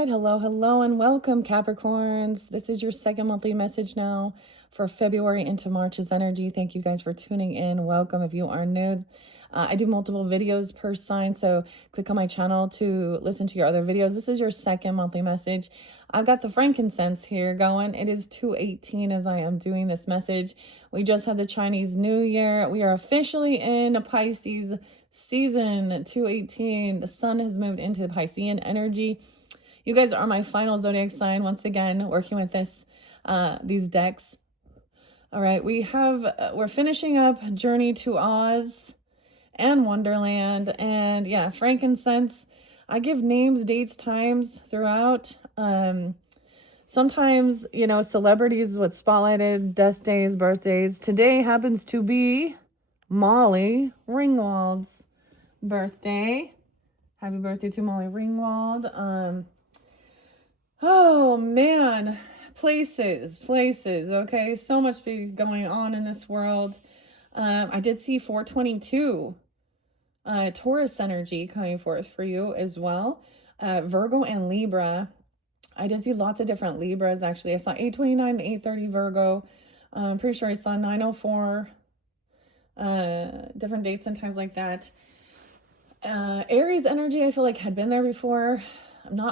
right. Hello, and welcome, Capricorns. This is your second monthly message now for February into March's energy. Thank you guys for tuning in. Welcome if you are new. I do multiple videos per sign, so click on my channel to listen to your other videos. This is your second monthly message. I've got the frankincense here going. It is 2:18 as I am doing this message. We just had the Chinese New Year. We are officially in a Pisces season 2:18. The sun has moved into the Piscean energy. You guys are my final zodiac sign once again, working with these decks. All right, we're finishing up Journey to Oz and Wonderland, and yeah, frankincense. I give names, dates, times throughout. Sometimes, celebrities what's spotlighted, death days, birthdays. Today happens to be Molly Ringwald's birthday. Happy birthday to Molly Ringwald. Oh man, places, okay? So much going on in this world. I did see 422 Taurus energy coming forth for you as well. Virgo and Libra. I did see lots of different Libras, actually. I saw 829 and 830 Virgo. I'm pretty sure I saw 904. Different dates and times like that. Aries energy, I feel like had been there before.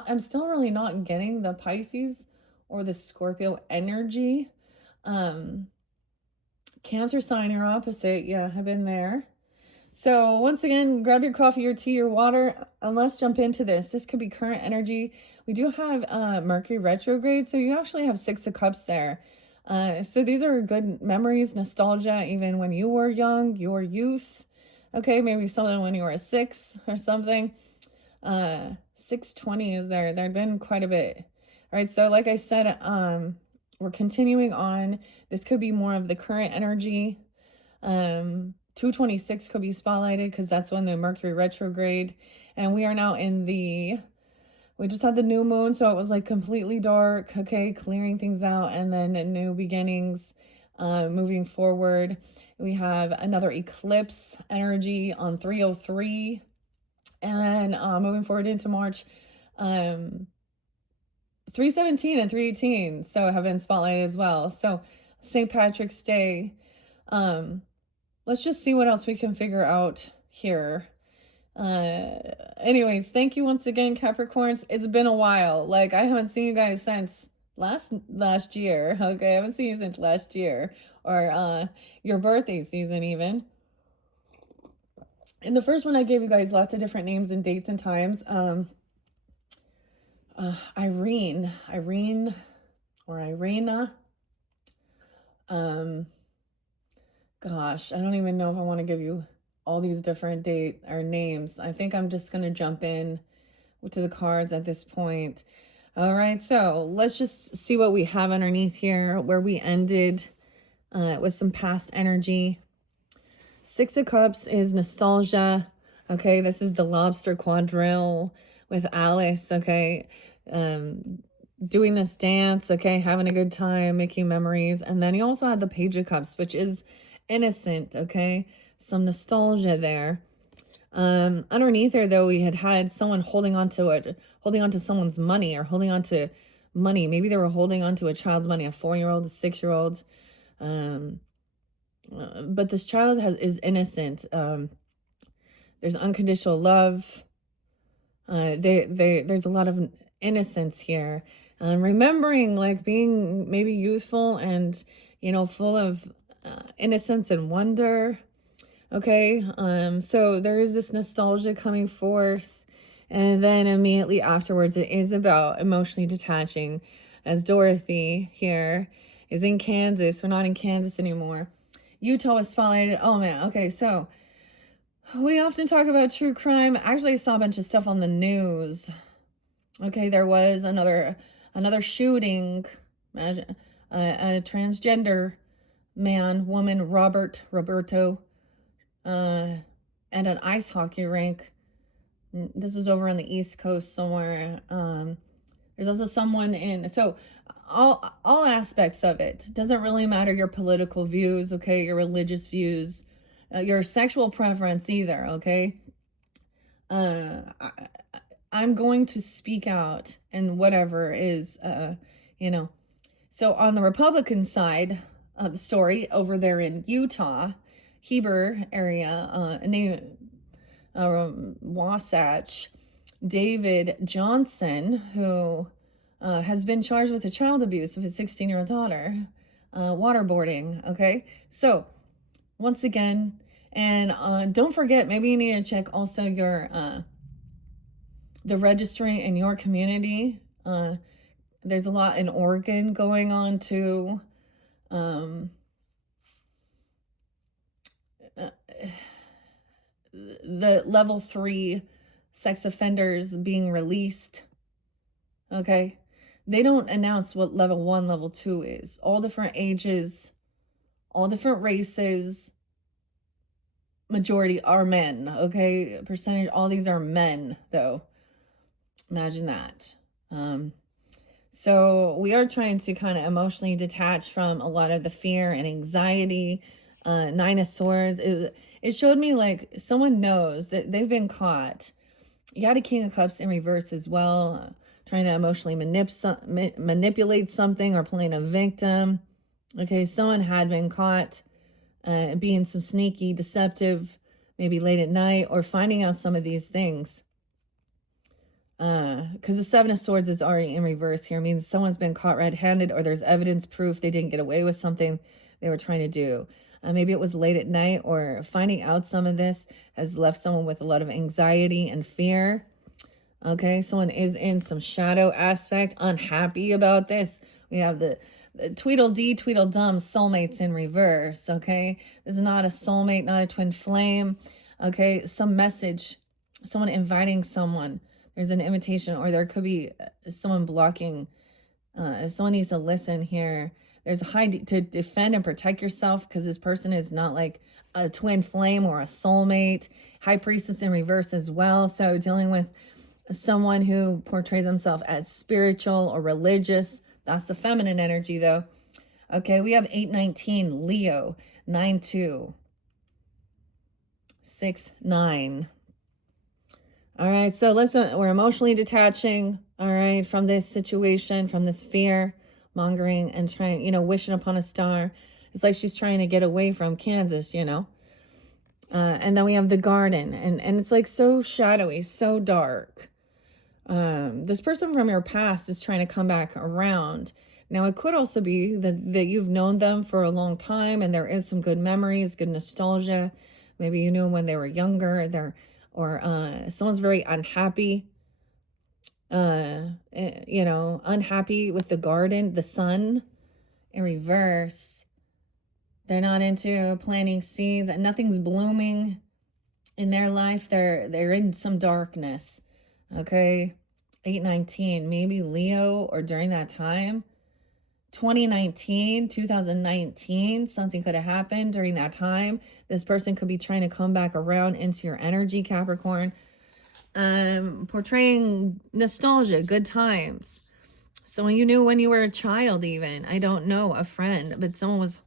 I'm still really not getting the Pisces or the Scorpio energy. Cancer sign, your opposite. Yeah, have been there. So once again, grab your coffee, your tea, your water, and let's jump into this. This could be current energy. We do have Mercury retrograde, so you actually have 6 of Cups there. So these are good memories, nostalgia, even when you were young, your youth. Okay, maybe something when you were a 6 or something. 620 is there. There'd been quite a bit. All right, so like I said, we're continuing on. This could be more of the current energy. 226 could be spotlighted because that's when the Mercury retrograde. And we are now we just had the new moon, so it was like completely dark, okay, clearing things out, and then new beginnings, moving forward. We have another eclipse energy on 303, and then moving forward into March, 317 and 318 so have been spotlighted as well. So St. Patrick's Day. Let's just see what else we can figure out here. Anyways, thank you once again, Capricorns. It's been a while. Like, I haven't seen you guys since last year. Okay, I haven't seen you since last year, or your birthday season even. In the first one, I gave you guys lots of different names and dates and times. Irene or Irena. Gosh, I don't even know if I want to give you all these different date or names. I think I'm just going to jump in to the cards at this point. All right, so let's just see what we have underneath here, where we ended with some past energy. 6 of Cups is nostalgia. Okay, this is the lobster quadrille with Alice. Okay, doing this dance. Okay, having a good time, making memories. And then you also had the Page of Cups, which is innocent. Okay, some nostalgia there. Underneath there, though, we had someone holding on to someone's money, or holding on to money. Maybe they were holding on to a child's money, a 4-year-old, a 6-year-old. But this child is innocent. There's unconditional love. There's a lot of innocence here. Remembering, like, being maybe youthful and, full of innocence and wonder. Okay, so there is this nostalgia coming forth. And then immediately afterwards, it is about emotionally detaching, as Dorothy here is in Kansas. We're not in Kansas anymore. Utah was spotlighted. Oh man, okay, so we often talk about true crime. Actually, I saw a bunch of stuff on the news. Okay, there was another shooting. Imagine a transgender woman, Roberto, at an ice hockey rink. This was over on the East Coast somewhere. There's also someone so all aspects of it. Doesn't really matter your political views, okay, your religious views, your sexual preference either, okay? I'm going to speak out and whatever is, you know. So on the Republican side of the story, over there in Utah, Heber area, named Wasatch, David Johnson, who has been charged with a child abuse of his 16-year-old daughter, waterboarding. Okay, so once again, and don't forget, maybe you need to check also your the registry in your community. There's a lot in Oregon going on too. The level 3 sex offenders being released. Okay, they don't announce what level 1, level 2 is. All different ages, all different races. Majority are men. Okay, percentage. All these are men, though. Imagine that. So we are trying to kind of emotionally detach from a lot of the fear and anxiety. Nine of Swords. It showed me like someone knows that they've been caught. You got a King of Cups in reverse as well. Trying to emotionally manipulate something or playing a victim. Okay, someone had been caught being some sneaky, deceptive, maybe late at night, or finding out some of these things. Because the Seven of Swords is already in reverse here. It means someone's been caught red-handed, or there's evidence, proof they didn't get away with something they were trying to do. Maybe it was late at night, or finding out some of this has left someone with a lot of anxiety and fear. Okay, someone is in some shadow aspect, unhappy about this. We have the Tweedledee, Tweedledum soulmates in reverse. Okay, this is not a soulmate, not a twin flame. Okay, some message, someone inviting someone. There's an invitation, or there could be someone blocking. Someone needs to listen here. There's a to defend and protect yourself, because this person is not like a twin flame or a soulmate. High Priestess in reverse as well. So dealing with someone who portrays themselves as spiritual or religious. That's the feminine energy, though. Okay, we have 819, Leo, 92, 69. All right, so listen, we're emotionally detaching, all right, from this situation, from this fear mongering and trying, wishing upon a star. It's like she's trying to get away from Kansas, and then we have the garden, and it's like so shadowy, so dark. This person from your past is trying to come back around. Now, it could also be that you've known them for a long time, and there is some good memories, good nostalgia. Maybe you knew them when they were younger. Or someone's very unhappy. Unhappy with the garden, the sun in reverse. They're not into planting seeds, and nothing's blooming in their life. They're in some darkness. Okay, 819, maybe Leo, or during that time, 2019, something could have happened during that time. This person could be trying to come back around into your energy, Capricorn, portraying nostalgia, good times. Someone you knew when you were a child, even. I don't know, a friend, but someone was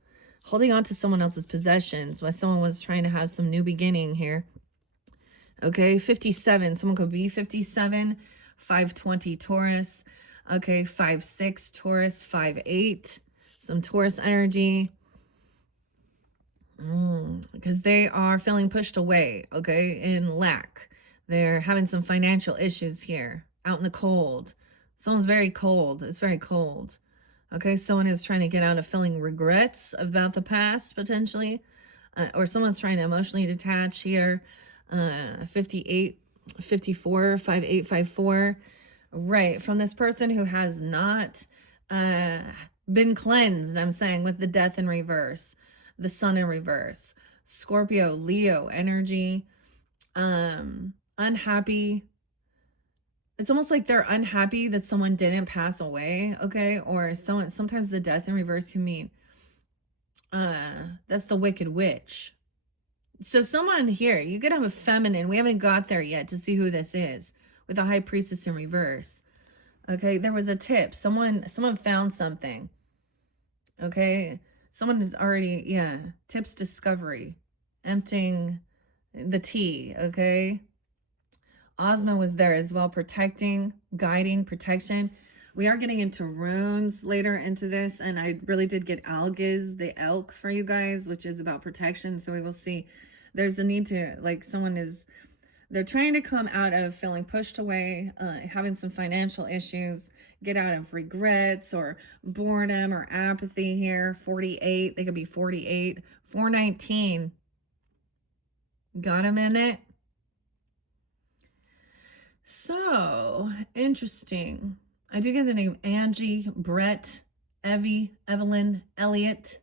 holding on to someone else's possessions while someone was trying to have some new beginning here. Okay, 57. Someone could be 57. 520 Taurus. Okay, 5-6 Taurus. 5-8. Some Taurus energy. Because they are feeling pushed away. Okay, in lack. They're having some financial issues here. Out in the cold. Someone's very cold. It's very cold. Okay, someone is trying to get out of feeling regrets about the past, potentially. Or someone's trying to emotionally detach here. 58, 54, 5854. Right, from this person who has not been cleansed, I'm saying, with the death in reverse, the sun in reverse. Scorpio, Leo energy. Unhappy. It's almost like they're unhappy that someone didn't pass away, okay? Or sometimes the death in reverse can mean that's the Wicked Witch. So someone here, you could have a feminine. We haven't got there yet to see who this is, with a High Priestess in reverse. Okay, there was a tip. Someone found something. Okay, someone is already, tips discovery. Emptying the tea, okay? Ozma was there as well, protecting, guiding, protection. We are getting into runes later into this, and I really did get Algiz, the elk, for you guys, which is about protection. So we will see. There's a need to, like, they're trying to come out of feeling pushed away, having some financial issues, get out of regrets or boredom or apathy here. 48, they could be 48. 419. Got a minute? So, interesting. I do get the name Angie, Brett, Evie, Evelyn, Elliot.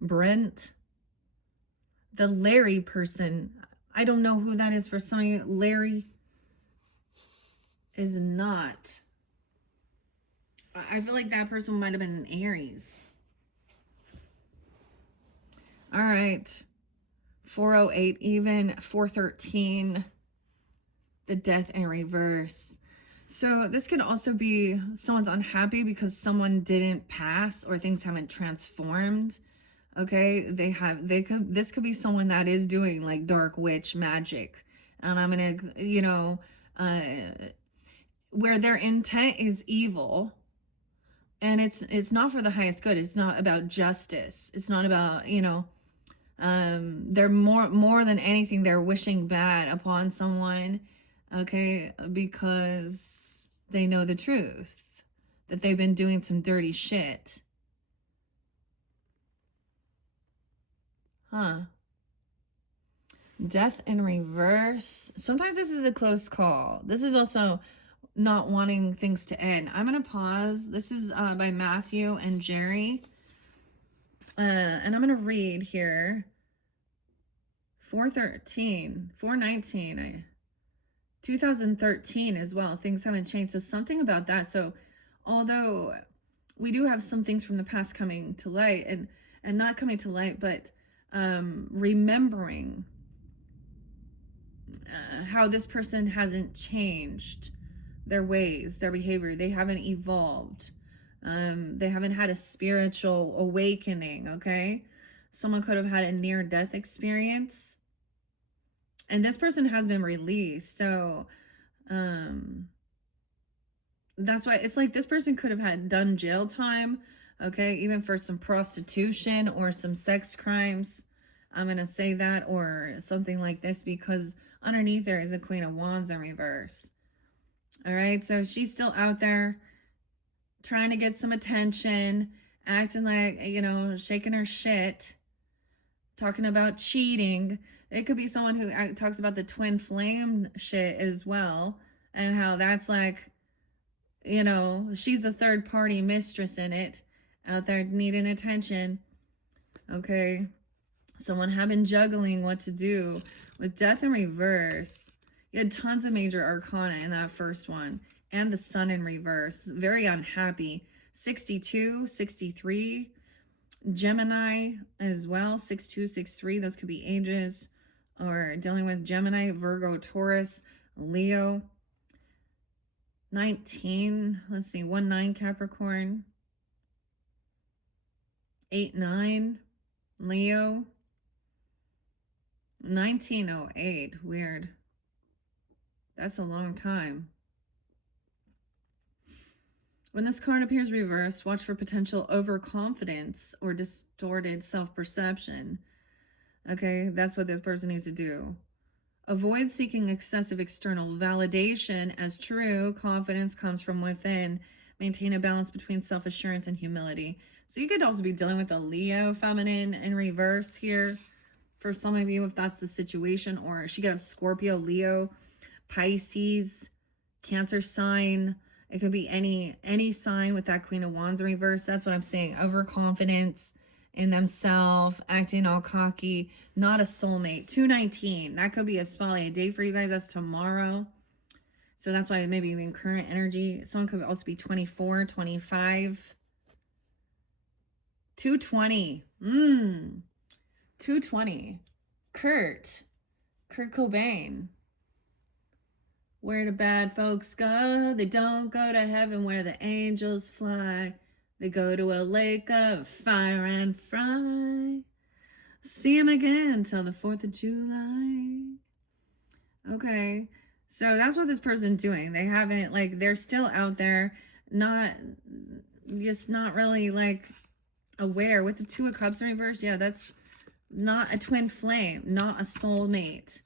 Brent. The Larry person. I don't know who that is for some of you. Larry is not. I feel like that person might have been an Aries. All right. 408 even, 413, the death in reverse. So this could also be someone's unhappy because someone didn't pass or things haven't transformed. Okay, this could be someone that is doing like dark witch magic. And I'm gonna, where their intent is evil, and it's not for the highest good. It's not about justice. It's not about, they're more than anything, they're wishing bad upon someone, okay, because they know the truth, that they've been doing some dirty shit. Death in reverse. Sometimes this is a close call. This is also not wanting things to end. I'm gonna pause. This is by Matthew and Jerry. And I'm going to read here 413, 419, 2013 as well. Things haven't changed. So something about that. So although we do have some things from the past coming to light and not coming to light, but remembering how this person hasn't changed their ways, their behavior. They haven't evolved. They haven't had a spiritual awakening, okay? Someone could have had a near-death experience. And this person has been released. So, that's why it's like this person could have done jail time, okay? Even for some prostitution or some sex crimes. I'm going to say that, or something like this, because underneath there is a Queen of Wands in reverse. All right, so she's still out there trying to get some attention, acting like, shaking her shit, talking about cheating. It could be someone who talks about the twin flame shit as well, and how that's like, she's a third party mistress in it, out there needing attention. Okay, someone have been juggling what to do. With death in reverse, you had tons of major arcana in that first one. And the sun in reverse. Very unhappy. 62, 63. Gemini as well. 62, 63. Those could be ages. Or dealing with Gemini, Virgo, Taurus, Leo. 19. Let's see. 1-9 Capricorn. 8-9 Leo. 1908. Weird. That's a long time. When this card appears reversed, watch for potential overconfidence or distorted self-perception. Okay, that's what this person needs to do. Avoid seeking excessive external validation as true. Confidence comes from within. Maintain a balance between self-assurance and humility. So you could also be dealing with a Leo feminine in reverse here. For some of you, if that's the situation, or she could have Scorpio, Leo, Pisces, Cancer sign. It could be any sign with that Queen of Wands in reverse. That's what I'm saying. Overconfidence in themselves, acting all cocky, not a soulmate. 219. That could be a spotlight date for you guys. That's tomorrow. So that's why maybe even current energy. Someone could also be 24, 25. 220. 220. Kurt Cobain. Where the bad folks go, they don't go to heaven where the angels fly. They go to a lake of fire and fry. See him again till the 4th of July. Okay. So that's what this person's doing. They haven't, like, they're still out there, not, just not really, like, aware. With the 2 of Cups in reverse, yeah, that's not a twin flame, not a soulmate.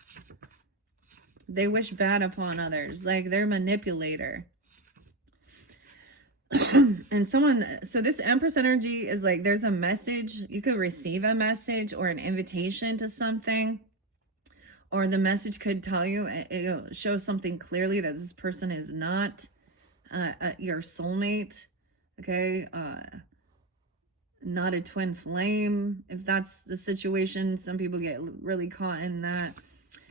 They wish bad upon others. Like, they're a manipulator. And someone, so this Empress energy is like, there's a message. You could receive a message or an invitation to something. Or the message could tell you, it shows something clearly that this person is not your soulmate. Okay. Not a twin flame. If that's the situation, some people get really caught in that.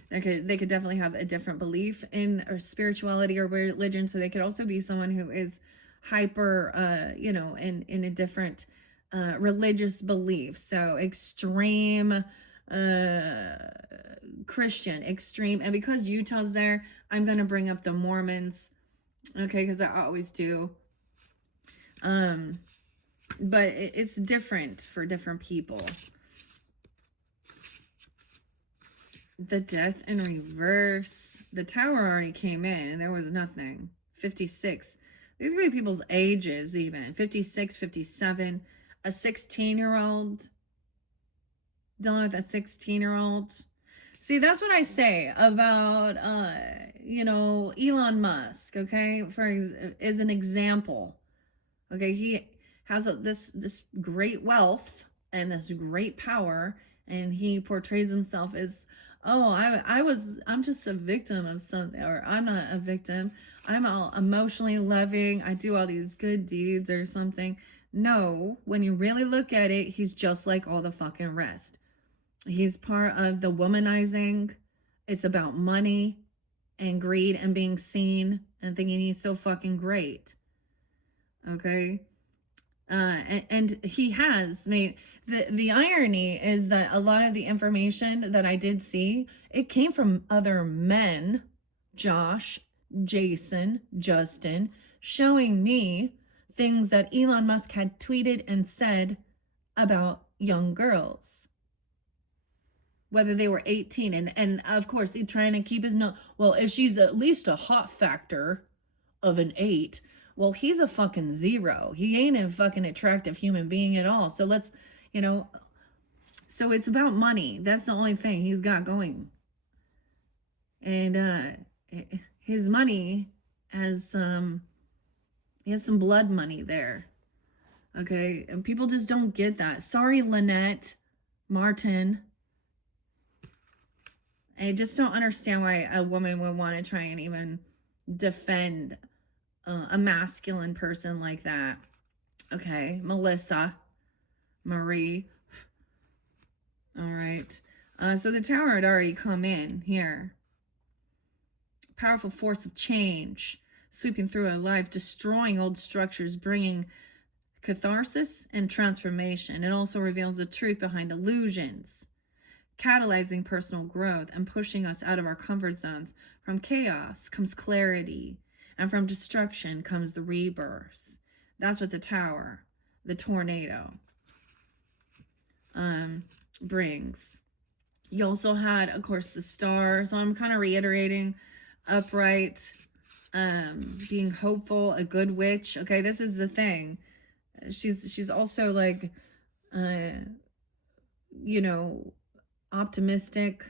They could definitely have a different belief in or spirituality or religion. So they could also be someone who is hyper, you know, in a different religious belief. So extreme Christian, extreme. And because Utah's there, I'm going to bring up the Mormons. Okay, because I always do. But it's different for different people. The Death in reverse. The Tower already came in and there was nothing. 56. These could be people's ages even. 56, 57. A 16-year-old. Dealing with a 16-year-old. See, that's what I say about, you know, Elon Musk, okay? As an example. Okay, he has this great wealth and this great power, and he portrays himself as, oh, I'm just a victim of something, or I'm not a victim. I'm all emotionally loving. I do all these good deeds or something. No, when you really look at it, he's just like all the fucking rest. He's part of the womanizing. It's about money and greed and being seen and thinking he's so fucking great. Okay? And he has made, the irony is that a lot of the information that I did see, it came from other men, Josh, Jason, Justin, showing me things that Elon Musk had tweeted and said about young girls. Whether they were 18, and of course he's trying to keep his no. Well, if she's at least a hot factor of an 8, well, he's a fucking 0. He ain't a fucking attractive human being at all. So let's, you know, so it's about money. That's the only thing he's got going. And his money has he has some blood money there. Okay, and people just don't get that. Sorry, Lynette Martin. I just don't understand why a woman would want to try and even defend a masculine person like that. Okay, Melissa, Marie. All right. So the Tower had already come in here. Powerful force of change, sweeping through our life, destroying old structures, bringing catharsis and transformation. It also reveals the truth behind illusions, catalyzing personal growth and pushing us out of our comfort zones. From chaos comes clarity, and from destruction comes the rebirth. That's what the Tower, the tornado, brings. You also had, of course, the Star. So I'm kind of reiterating: upright, being hopeful, a good witch. Okay, this is the thing. She's also like, you know, optimistic.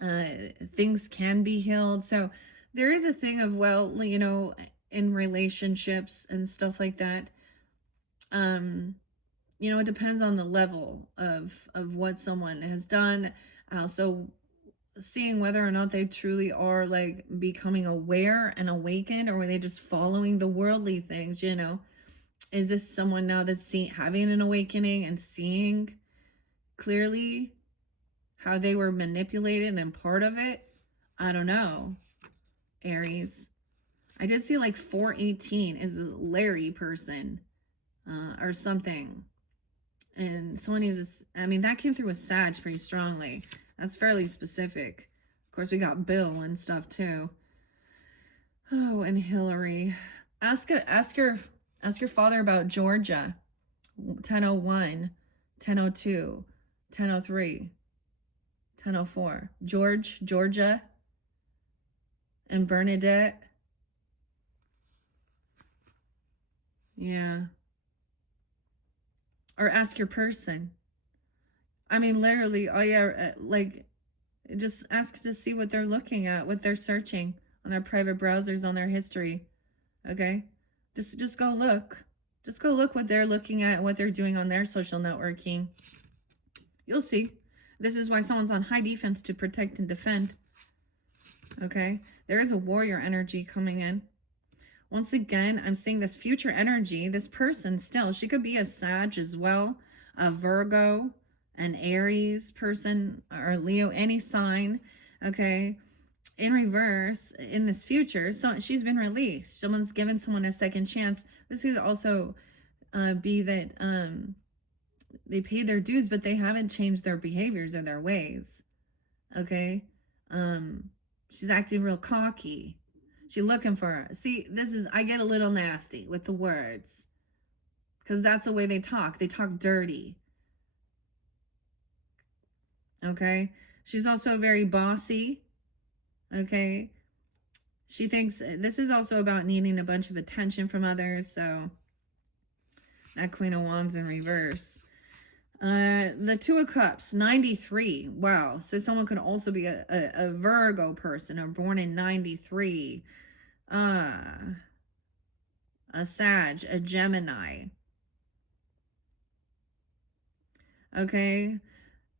Things can be healed. So there is a thing of, well, you know, in relationships and stuff like that, you know, it depends on the level of what someone has done. Also seeing whether or not they truly are like becoming aware and awakened, or were they just following the worldly things, you know? Is this someone now that's having an awakening and seeing clearly how they were manipulated and part of it? I don't know, Aries. I did see like 418 is a Larry person or something. And someone uses, I mean, that came through with Sag pretty strongly. That's fairly specific. Of course, we got Bill and stuff too. Oh, and Hillary. Ask your father about Georgia. 1001, 1002. 1003, 1004. George, Georgia, and Bernadette. Yeah. Or ask your person. I mean, literally, oh yeah, like, just ask to see what they're looking at, what they're searching on their private browsers, on their history. Okay? Just go look. Just go look what they're looking at and what they're doing on their social networking. You'll see. This is why someone's on high defense, to protect and defend. Okay? There is a warrior energy coming in. Once again, I'm seeing this future energy. This person still, she could be a Sag as well, a Virgo, an Aries person, or Leo, any sign. Okay? In reverse, in this future, so she's been released. Someone's given someone a second chance. This could also be that they paid their dues, but they haven't changed their behaviors or their ways. Okay? She's acting real cocky. She's looking for her. See, this is, I get a little nasty with the words, because that's the way they talk. They talk dirty. Okay? She's also very bossy. Okay? She thinks this is also about needing a bunch of attention from others. So that Queen of Wands in reverse. The Two of Cups, 93. Wow. So someone could also be a Virgo person, or born in 93. A Sag, a Gemini. Okay.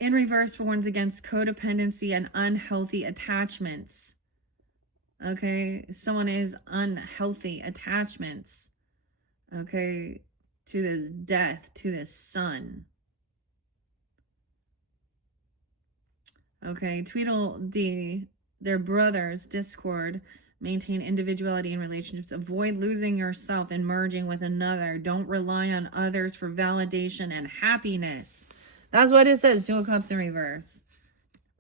In reverse, warns against codependency and unhealthy attachments. Okay. Someone is unhealthy attachments. Okay. To this death, to this sun. Okay. Tweedledee, their brothers, discord. Maintain individuality in relationships. Avoid losing yourself and merging with another. Don't rely on others for validation and happiness. That's what it says. Two of Cups in reverse.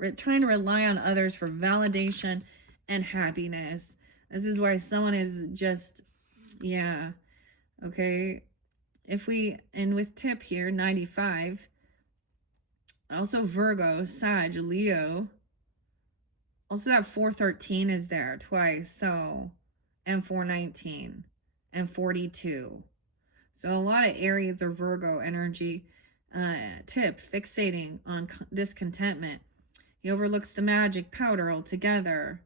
We're trying to rely on others for validation and happiness. This is why someone is just, yeah. Okay. If we, and with tip here, 95. Also Virgo, Sag, Leo. Also that 413 is there twice. So, and 419 and 42. So a lot of Aries or Virgo energy. Tip, fixating on discontentment. He overlooks the magic powder altogether.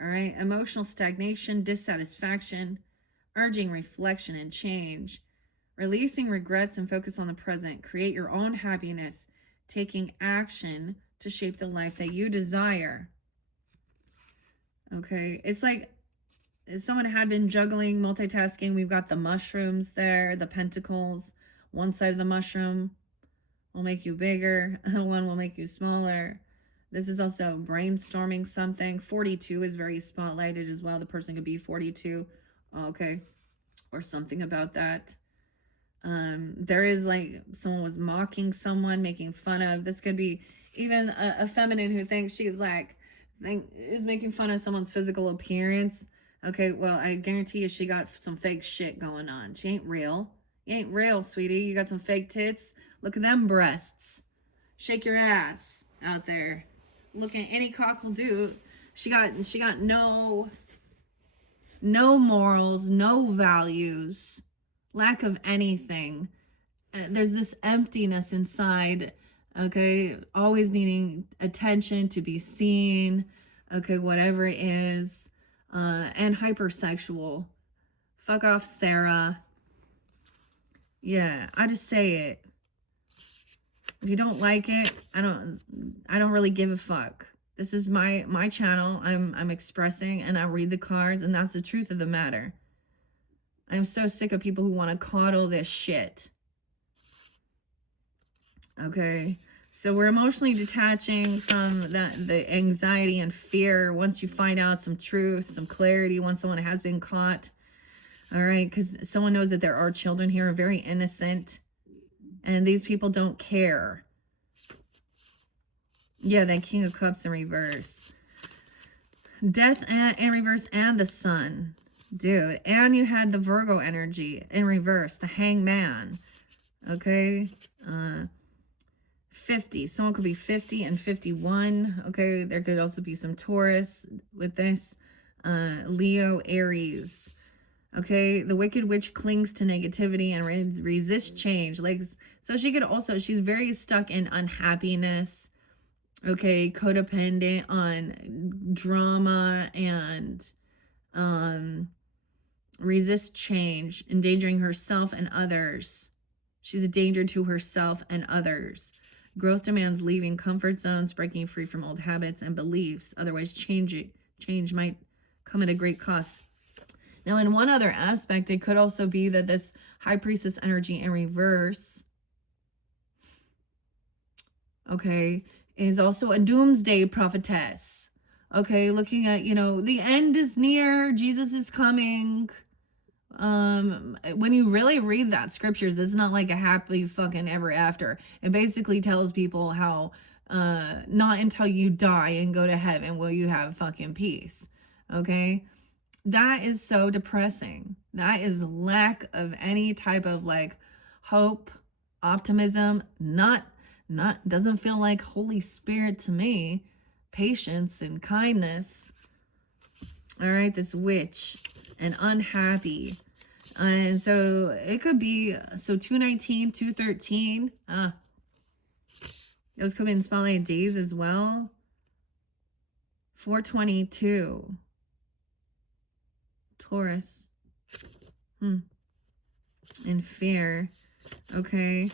All right. Emotional stagnation, dissatisfaction, urging reflection and change. Releasing regrets and focus on the present. Create your own happiness. Taking action to shape the life that you desire. Okay, it's like if someone had been juggling, multitasking. We've got the mushrooms there, the pentacles. One side of the mushroom will make you bigger. One will make you smaller. This is also brainstorming something. 42 is very spotlighted as well. The person could be 42. Okay, or something about that. There is like someone was mocking someone, making fun of. This could be even a feminine who thinks she's like, is making fun of someone's physical appearance. Okay, well, I guarantee you she got some fake shit going on. She ain't real. You ain't real, sweetie. You got some fake tits. Look at them breasts. Shake your ass out there. Look at any cock will do. She got no morals, no values, lack of anything. There's this emptiness inside. Okay, always needing attention, to be seen, okay, whatever it is, and hypersexual. Fuck off, Sarah. Yeah, I just say it. If you don't like it, I don't really give a fuck. This is my channel. I'm expressing, and I read the cards, and that's the truth of the matter. I'm so sick of people who want to coddle this shit. Okay. So we're emotionally detaching from the anxiety and fear once you find out some truth, some clarity, once someone has been caught. All right, because someone knows that there are children here, very innocent, and these people don't care. Yeah, that King of Cups in reverse. Death in reverse and the Sun. Dude, and you had the Virgo energy in reverse, the Hangman. Okay? 50. Someone could be 50 and 51. Okay, there could also be some Taurus with this. Leo, Aries. Okay, the wicked witch clings to negativity and resists change. Like, so she could also, she's very stuck in unhappiness. Okay, codependent on drama and resist change, endangering herself and others. She's a danger to herself and others. Growth demands leaving comfort zones, breaking free from old habits and beliefs. Otherwise, change might come at a great cost. Now, in one other aspect, it could also be that this high priestess energy in reverse, okay, is also a doomsday prophetess. Okay, looking at, you know, the end is near, Jesus is coming. When you really read that scriptures, it's not like a happy fucking ever after. It basically tells people how not until you die and go to heaven will you have fucking peace. Okay, that is so depressing. That is lack of any type of like hope, optimism. Not doesn't feel like Holy Spirit to me. Patience and kindness. All right, this witch and unhappy. And so it could be, so 219, 213. Those could be in spotlight days as well. 422. Taurus. In fear. Okay.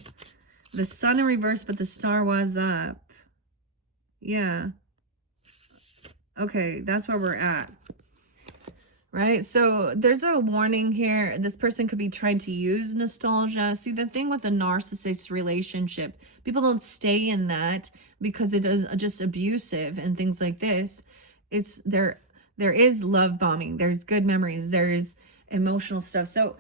The sun in reverse, but the star was up. Yeah. Okay, that's where we're at. Right? So there's a warning here. This person could be trying to use nostalgia. See, the thing with a narcissist relationship, people don't stay in that because it is just abusive and things like this. It's there is love bombing. There's good memories. There's emotional stuff. So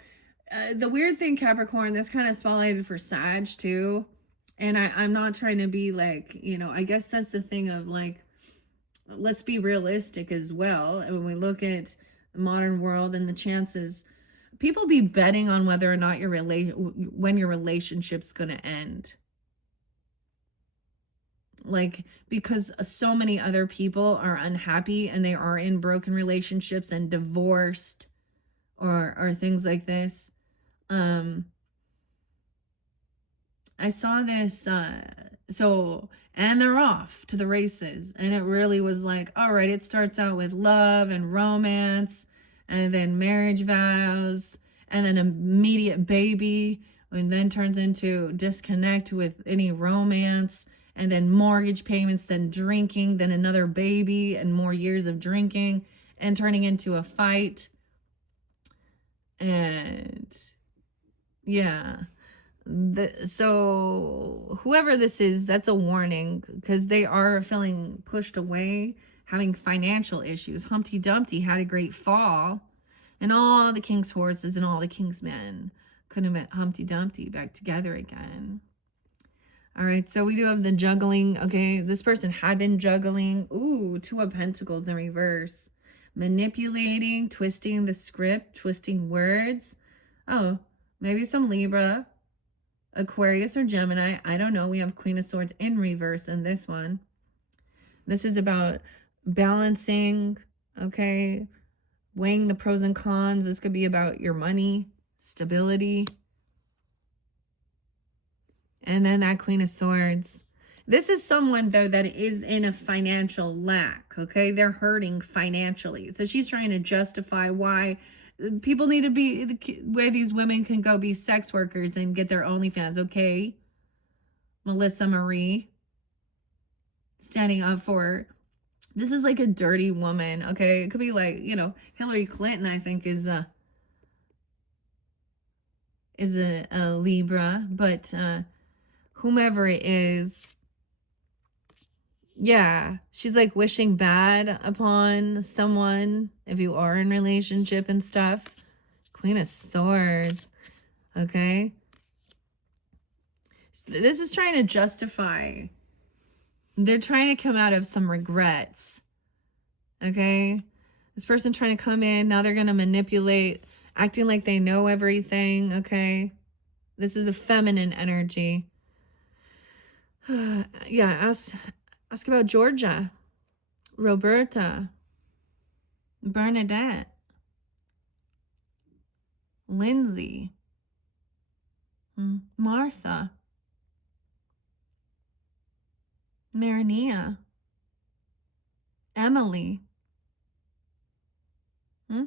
the weird thing, Capricorn, this kind of spotlighted for Sag too. And I'm not trying to be like, you know, I guess that's the thing of like, let's be realistic as well. And when we look at the modern world and the chances, people be betting on whether or not when your relationship's going to end. Like, because so many other people are unhappy and they are in broken relationships and divorced or things like this. I saw this, and they're off to the races. And it really was like, all right, it starts out with love and romance, and then marriage vows, and then immediate baby, and then turns into disconnect with any romance, and then mortgage payments, then drinking, then another baby, and more years of drinking, and turning into a fight. And yeah. So whoever this is, that's a warning, because they are feeling pushed away, having financial issues. Humpty Dumpty had a great fall, and all the king's horses and all the king's men couldn't get Humpty Dumpty back together again. All right, so we do have the juggling. Okay, this person had been juggling. Ooh, 2 of Pentacles in reverse. Manipulating, twisting the script, twisting words. Oh, maybe some Libra, Aquarius, or Gemini. I don't know. We have Queen of Swords in reverse in this one. This is about balancing, okay? Weighing the pros and cons. This could be about your money, stability. And then that Queen of Swords. This is someone, though, that is in a financial lack, okay? They're hurting financially. So she's trying to justify why people need to be, where these women can go be sex workers and get their OnlyFans, okay? Melissa Marie. Standing up for, this is like a dirty woman, okay? It could be like, you know, Hillary Clinton, I think, is a Libra, but whomever it is, yeah, she's like wishing bad upon someone if you are in relationship and stuff. Queen of Swords, okay? This is trying to justify. They're trying to come out of some regrets, okay? This person trying to come in, now they're going to manipulate, acting like they know everything, okay? This is a feminine energy. Yeah, ask about Georgia, Roberta, Bernadette, Lindsay, Martha, Marinia, Emily, hmm?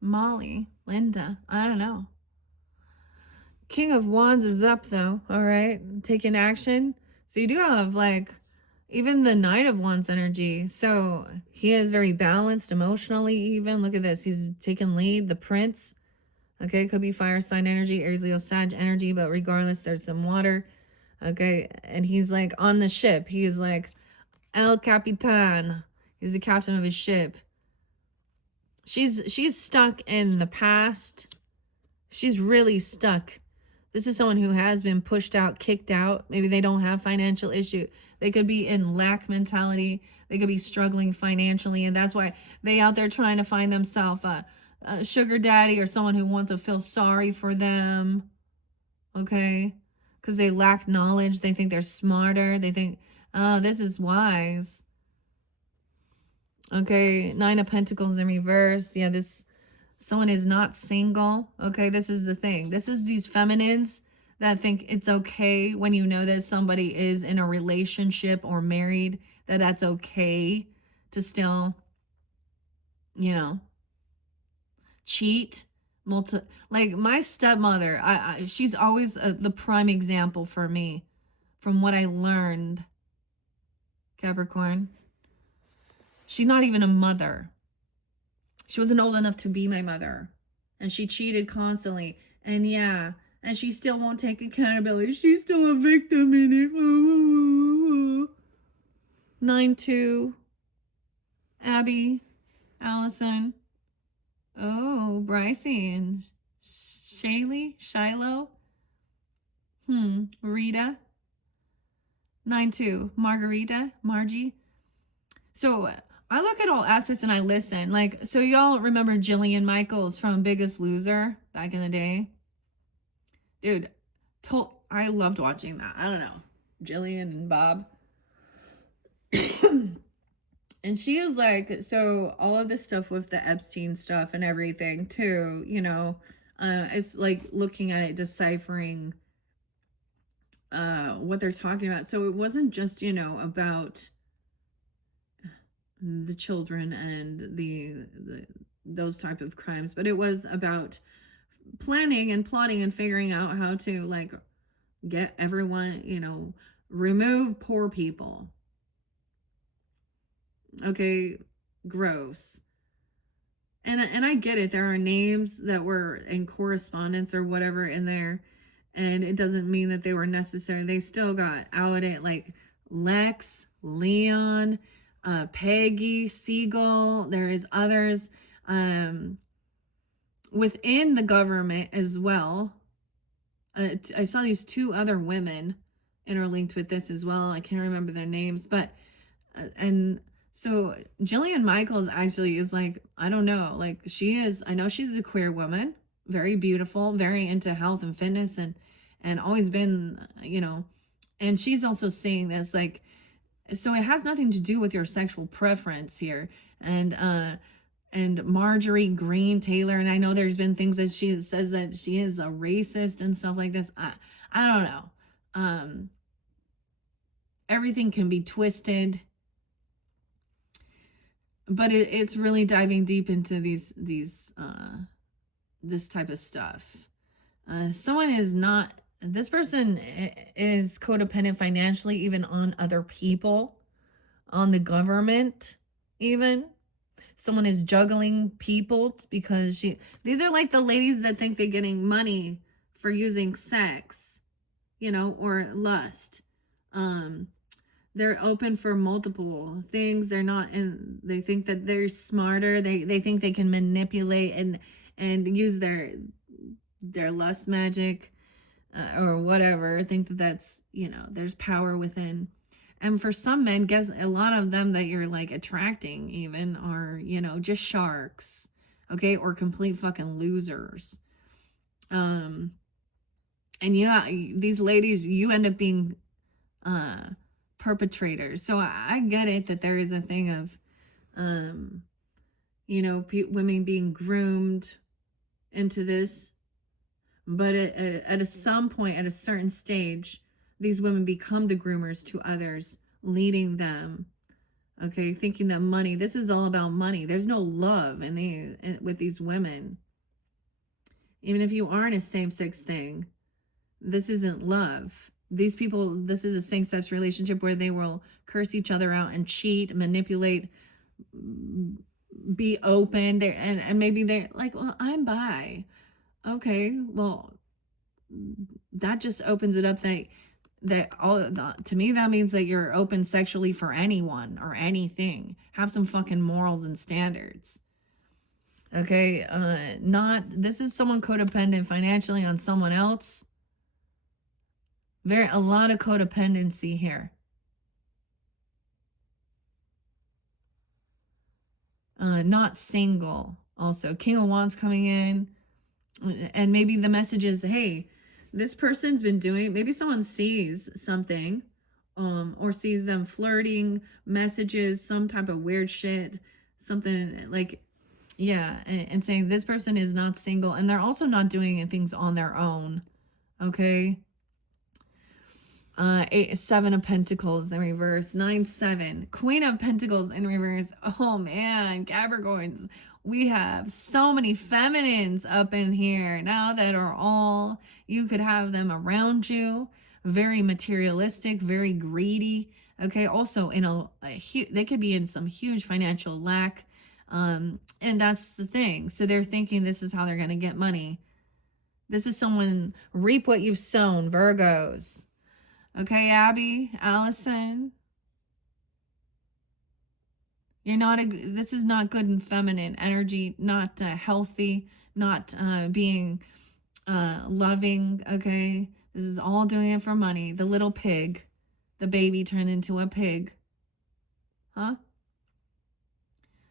Molly, Linda. I don't know. King of Wands is up though. All right, taking action. So you do have like even the Knight of Wands energy. So he is very balanced emotionally. Even look at this. He's taking lead. The Prince. Okay, could be fire sign energy, Aries, Leo, Sag energy, but regardless, there's some water. Okay, and he's like on the ship. He is like El Capitan. He's the captain of his ship. She's stuck in the past. She's really stuck. This is someone who has been pushed out, kicked out. Maybe they don't have financial issue. They could be in lack mentality. They could be struggling financially, and that's why they out there trying to find themselves a sugar daddy or someone who wants to feel sorry for them. Okay, because they lack knowledge. They think they're smarter. They think, oh, this is wise. Okay, Nine of Pentacles in reverse. Yeah, this someone is not single. Okay, this is the thing. This is these feminines that think it's okay when you know that somebody is in a relationship or married, that's okay to still, you know, cheat. Like my stepmother, she's always the prime example for me from what I learned. Capricorn. She's not even a mother. She wasn't old enough to be my mother. And she cheated constantly. And yeah, and she still won't take accountability. She's still a victim in it. 9-2. Abby. Allison. Oh, Brycey and Shiloh. Rita. 9-2. Margarita. Margie. So I look at all aspects and I listen. Like, so y'all remember Jillian Michaels from Biggest Loser back in the day? Dude, I loved watching that. I don't know. Jillian and Bob. And she was like, so all of this stuff with the Epstein stuff and everything too, you know, it's like looking at it, deciphering what they're talking about. So it wasn't just, you know, about the children and the those type of crimes, but it was about planning and plotting and figuring out how to like get everyone, you know, remove poor people. Okay, gross. And I get it. There are names that were in correspondence or whatever in there, and it doesn't mean that they were necessary. They still got outed, like Lex, Leon, Peggy, Siegel. There is others within the government as well. I saw these two other women interlinked with this as well. I can't remember their names, but and so Jillian Michaels actually is like, I don't know, like I know she's a queer woman, very beautiful, very into health and fitness and always been, you know, and she's also saying this like, so it has nothing to do with your sexual preference here. And Marjorie Green Taylor, and I know there's been things that she says that she is a racist and stuff like this. I don't know. Everything can be twisted, but it's really diving deep into this type of stuff. Someone is not, this person is codependent financially, even on other people, on the government, even. Someone is juggling people because these are like the ladies that think they're getting money for using sex, you know, or lust. They're open for multiple things. They're not they think that they're smarter. They think they can manipulate and use their lust magic or whatever. Think that that's, you know, there's power within. And for some men, guess a lot of them that you're like attracting even are, you know, just sharks, okay, or complete fucking losers. And yeah, these ladies, you end up being uh perpetrators. So I get it that there is a thing of you know, women being groomed into this, but at some point, at a certain stage, these women become the groomers to others, leading them. Okay, thinking that money. This is all about money. There's no love with these women. Even if you aren't a same-sex thing, this isn't love. These people, this is a same-sex relationship where they will curse each other out and cheat, manipulate, be open. And maybe they're like, well, I'm bi. Okay, well, that just opens it up that all to me that means that you're open sexually for anyone or anything. Have some fucking morals and standards. Okay, not this is someone codependent financially on someone else. A lot of codependency here. Not single. Also, King of Wands coming in, and maybe the message is, hey, this person's been doing, maybe someone sees something, or sees them flirting, messages, some type of weird shit, something like, yeah, and saying this person is not single, and they're also not doing things on their own. Okay. 7 of Pentacles in reverse, 9-7, Queen of Pentacles in reverse. Oh man, Capricorns, we have so many feminines up in here now that are all, you could have them around you, very materialistic, very greedy. Okay, also in they could be in some huge financial lack, and that's the thing. So they're thinking this is how they're going to get money. This is someone, reap what you've sown, Virgos. Okay, Abby, Allison, you're not this is not good and feminine energy, not healthy, not being loving. Okay, this is all doing it for money. The little pig, the baby turned into a pig. Huh?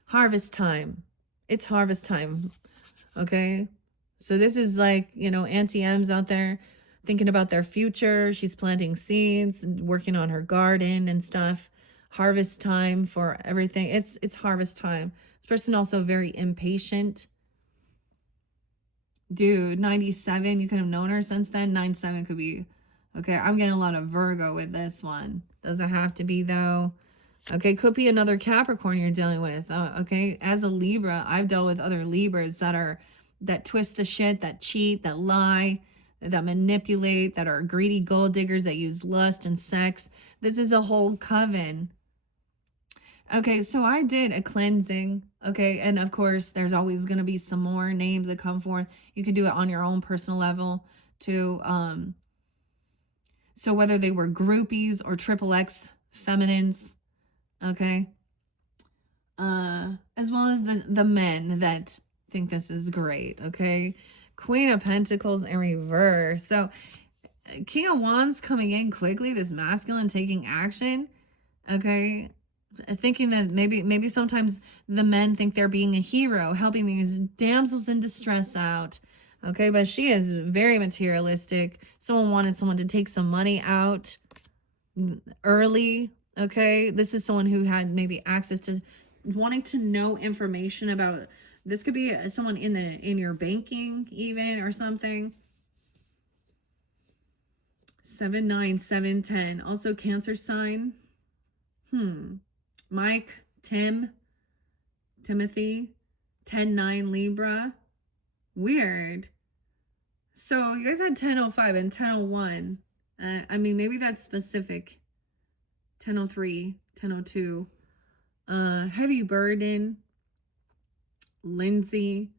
Harvest time. It's harvest time. Okay, so this is like, you know, Auntie M's out there thinking about their future. She's planting seeds and working on her garden and stuff. Harvest time for everything. It's harvest time. This person also very impatient. Dude, 97, you could have known her since then. 97 could be, okay, I'm getting a lot of Virgo with this one. Doesn't have to be though. Okay, could be another Capricorn you're dealing with. Okay, as a Libra, I've dealt with other Libras that twist the shit, that cheat, that lie, that manipulate, that are greedy gold diggers, that use lust and sex. This is a whole coven. Okay, so I did a cleansing. Okay, and of course, there's always going to be some more names that come forth. You can do it on your own personal level too. So whether they were groupies or triple X feminines, okay, as well as the men that think this is great. Okay, Queen of Pentacles in reverse. So King of Wands coming in quickly, this masculine taking action. Okay, thinking that maybe sometimes the men think they're being a hero, helping these damsels in distress out. Okay, but she is very materialistic. Someone wanted someone to take some money out early. Okay, this is someone who had maybe access to wanting to know information about, this could be someone in your banking even or something. 7, 9, 7, 10. Also Cancer sign. Mike, Timothy, 10, 9 Libra. Weird. So you guys had 1005 and 1001. I mean, maybe that's specific. 1003, 1002. Heavy burden. Lindsay.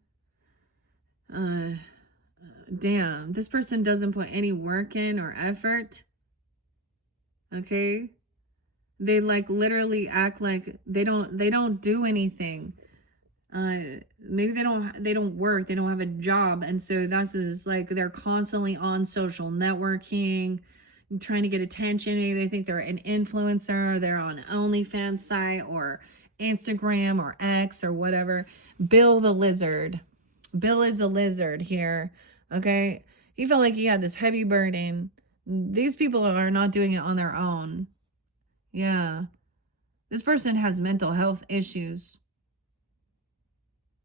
Damn, this person doesn't put any work in or effort. Okay, they like literally act like they don't do anything. Maybe they don't work, they don't have a job, and so that's just like they're constantly on social networking, trying to get attention. Maybe they think they're an influencer, or they're on OnlyFans site or Instagram or X or whatever. Bill the lizard. Bill is a lizard here. Okay, he felt like he had this heavy burden, These people are not doing it on their own. Yeah. This person has mental health issues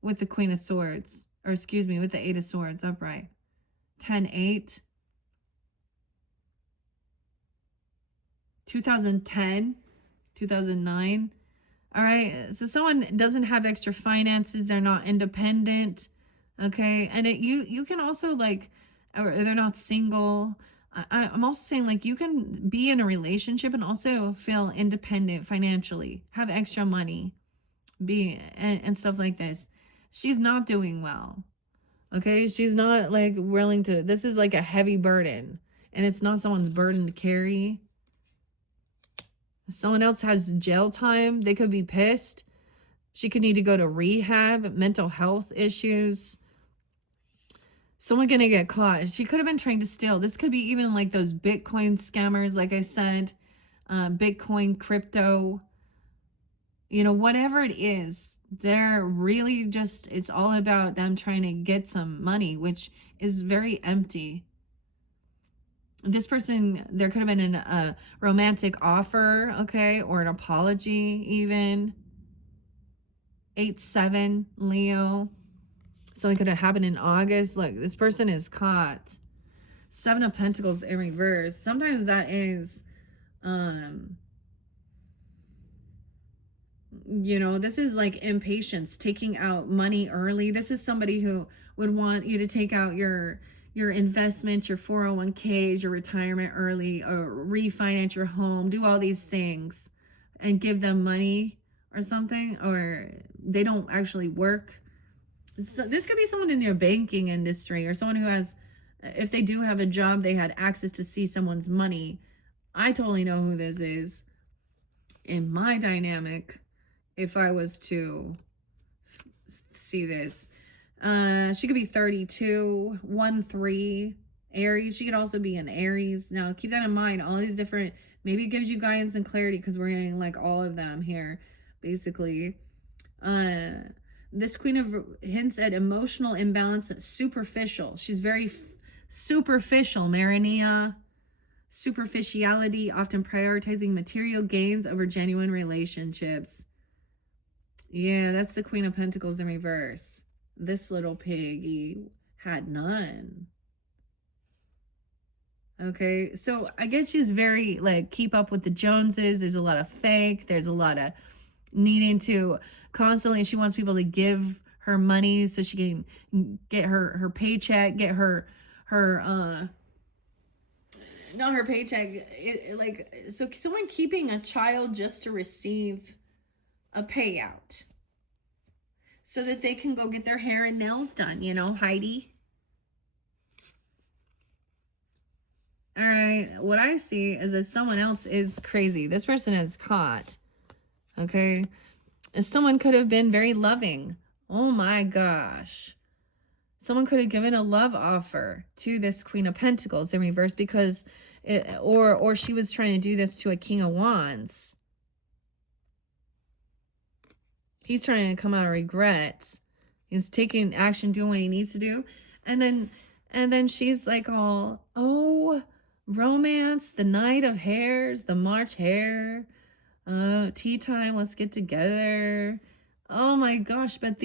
with the Queen of Swords. Or excuse me, with the Eight of Swords upright. 10-8. 2010. 2009. All right. So someone doesn't have extra finances. They're not independent. Okay. And you can also like, or they're not single. I'm also saying like you can be in a relationship and also feel independent financially, have extra money, and stuff like this. She's not doing well. Okay. She's not like willing to, this is like a heavy burden and it's not someone's burden to carry. Someone else has jail time. They could be pissed. She could need to go to rehab, mental health issues. Someone gonna get caught. She could have been trying to steal. This could be even like those Bitcoin scammers, like I said, Bitcoin, crypto, whatever it is. They're really just, it's all about them trying to get some money, which is very empty. This person, there could have been a romantic offer, okay, or an apology even. 8-7, Leo. Something could have happened in August. Look, this person is caught. 7 of Pentacles in reverse. Sometimes that is, this is like impatience, taking out money early. This is somebody who would want you to take out your investments, your 401ks, your retirement early, or refinance your home, do all these things and give them money or something, or they don't actually work. So this could be someone in your banking industry or someone who has, if they do have a job, they had access to see someone's money. I totally know who this is in my dynamic if I was to see this. She could be 32, 1-3, Aries. She could also be an Aries. Now, keep that in mind. All these different, maybe it gives you guidance and clarity because we're getting like all of them here, basically. This Queen of hints at emotional imbalance, superficial. She's very superficial, Marinia. Superficiality, often prioritizing material gains over genuine relationships. Yeah, that's the Queen of Pentacles in reverse. This little piggy had none. Okay, so I guess she's very like keep up with the Joneses. There's a lot of fake. There's a lot of needing to constantly, she wants people to give her money so she can get her paycheck, get her not her paycheck, so someone keeping a child just to receive a payout so that they can go get their hair and nails done, Heidi. All right, what I see is that someone else is crazy. This person is caught. Okay, someone could have been very loving. Oh my gosh. Someone could have given a love offer to this Queen of Pentacles in reverse because or she was trying to do this to a King of Wands. He's trying to come out of regrets. He's taking action, doing what he needs to do. And then she's like all, oh, romance, the night of hairs, the March hare, tea time, let's get together. Oh my gosh, but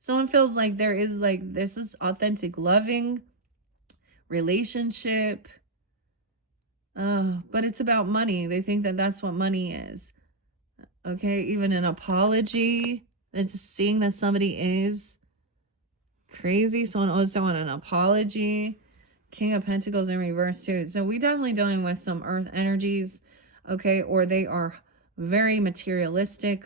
someone feels like this is authentic, loving relationship. But it's about money. They think that that's what money is. Okay, even an apology. It's seeing that somebody is crazy. Someone also want an apology. King of Pentacles in reverse too. So we definitely dealing with some earth energies. Okay, or they are very materialistic,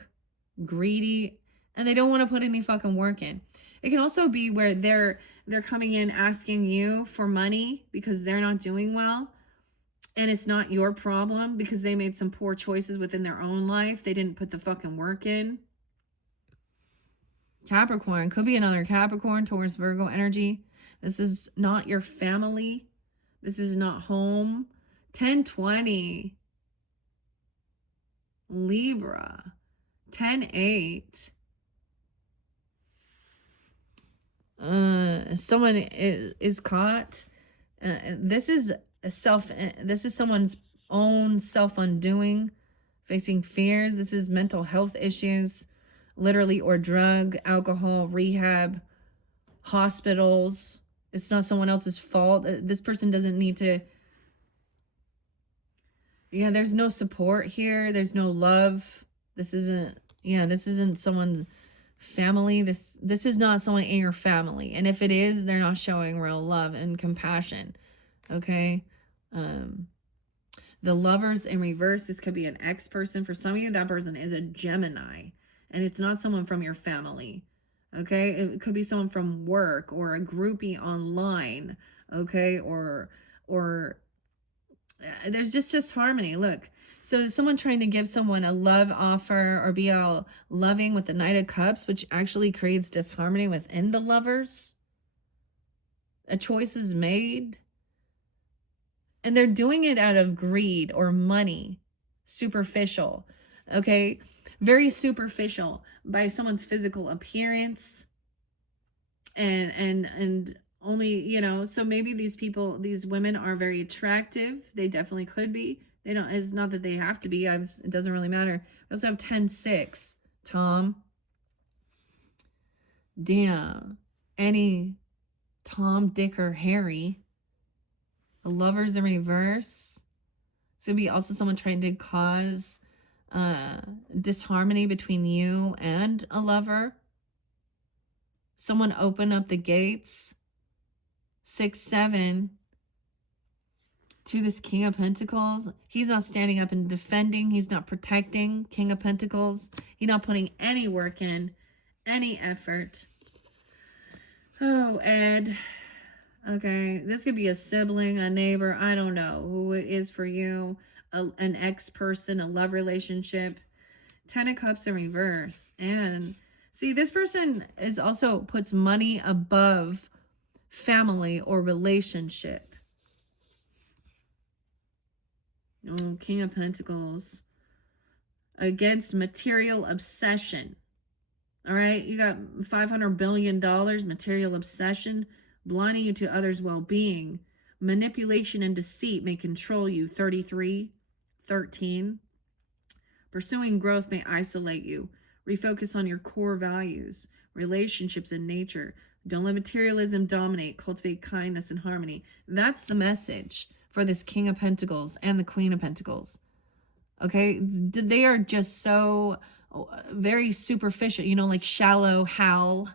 greedy, and they don't want to put any fucking work in. It can also be where they're coming in asking you for money because they're not doing well. And it's not your problem because they made some poor choices within their own life. They didn't put the fucking work in. Capricorn. Could be another Capricorn, Taurus, Virgo energy. This is not your family. This is not home. 10-20. Libra. 10-8. Someone is caught. This is this is someone's own self-undoing, facing fears. This is mental health issues, literally, or drug, alcohol, rehab, hospitals. It's not someone else's fault. This person doesn't need to. Yeah, there's no support here. There's no love. This isn't someone's family. This is not someone in your family. And if it is, they're not showing real love and compassion. Okay? The Lovers in reverse, this could be an ex-person. For some of you, that person is a Gemini. And it's not someone from your family. Okay? It could be someone from work or a groupie online. Okay? Or there's just disharmony. Look, so someone trying to give someone a love offer or be all loving with the Knight of Cups, which actually creates disharmony within the lovers. A choice is made, and they're doing it out of greed or money. Superficial. Okay, very superficial by someone's physical appearance, and only, so maybe these women are very attractive. They definitely could be. They don't, it's not that they have to be. It doesn't really matter. We also have 10-6, Tom. Damn. Any Tom, Dick, or Harry. The Lovers in reverse. It's going to be also someone trying to cause disharmony between you and a lover. Someone open up the gates. 6-7 to this King of Pentacles. He's not standing up and defending. He's not protecting. King of Pentacles. He's not putting any work in, any effort. Oh, Ed. Okay, this could be a sibling, a neighbor. I don't know who it is for you. An ex-person, a love relationship. 10 of Cups in reverse. And see, this person is also puts money above family or relationship. Oh, King of Pentacles. Against material obsession. All right, you got $500 billion, material obsession, blinding you to others' well-being. Manipulation and deceit may control you. 33-13. Pursuing growth may isolate you. Refocus on your core values, relationships, and nature. Don't let materialism dominate. Cultivate kindness and harmony. That's the message for this King of Pentacles and the Queen of Pentacles. Okay? They are just so very superficial. Like shallow, Hallie.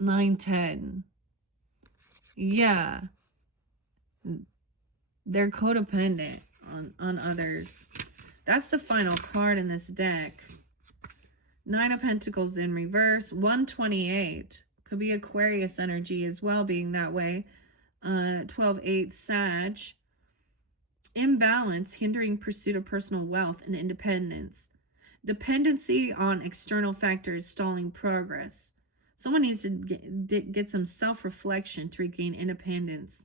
9-10. Yeah. They're codependent on others. That's the final card in this deck. 9 of Pentacles in reverse. 128. Could be Aquarius energy as well, being that way. 12-8 Sag. Imbalance, hindering pursuit of personal wealth and independence. Dependency on external factors, stalling progress. Someone needs to get some self-reflection to regain independence.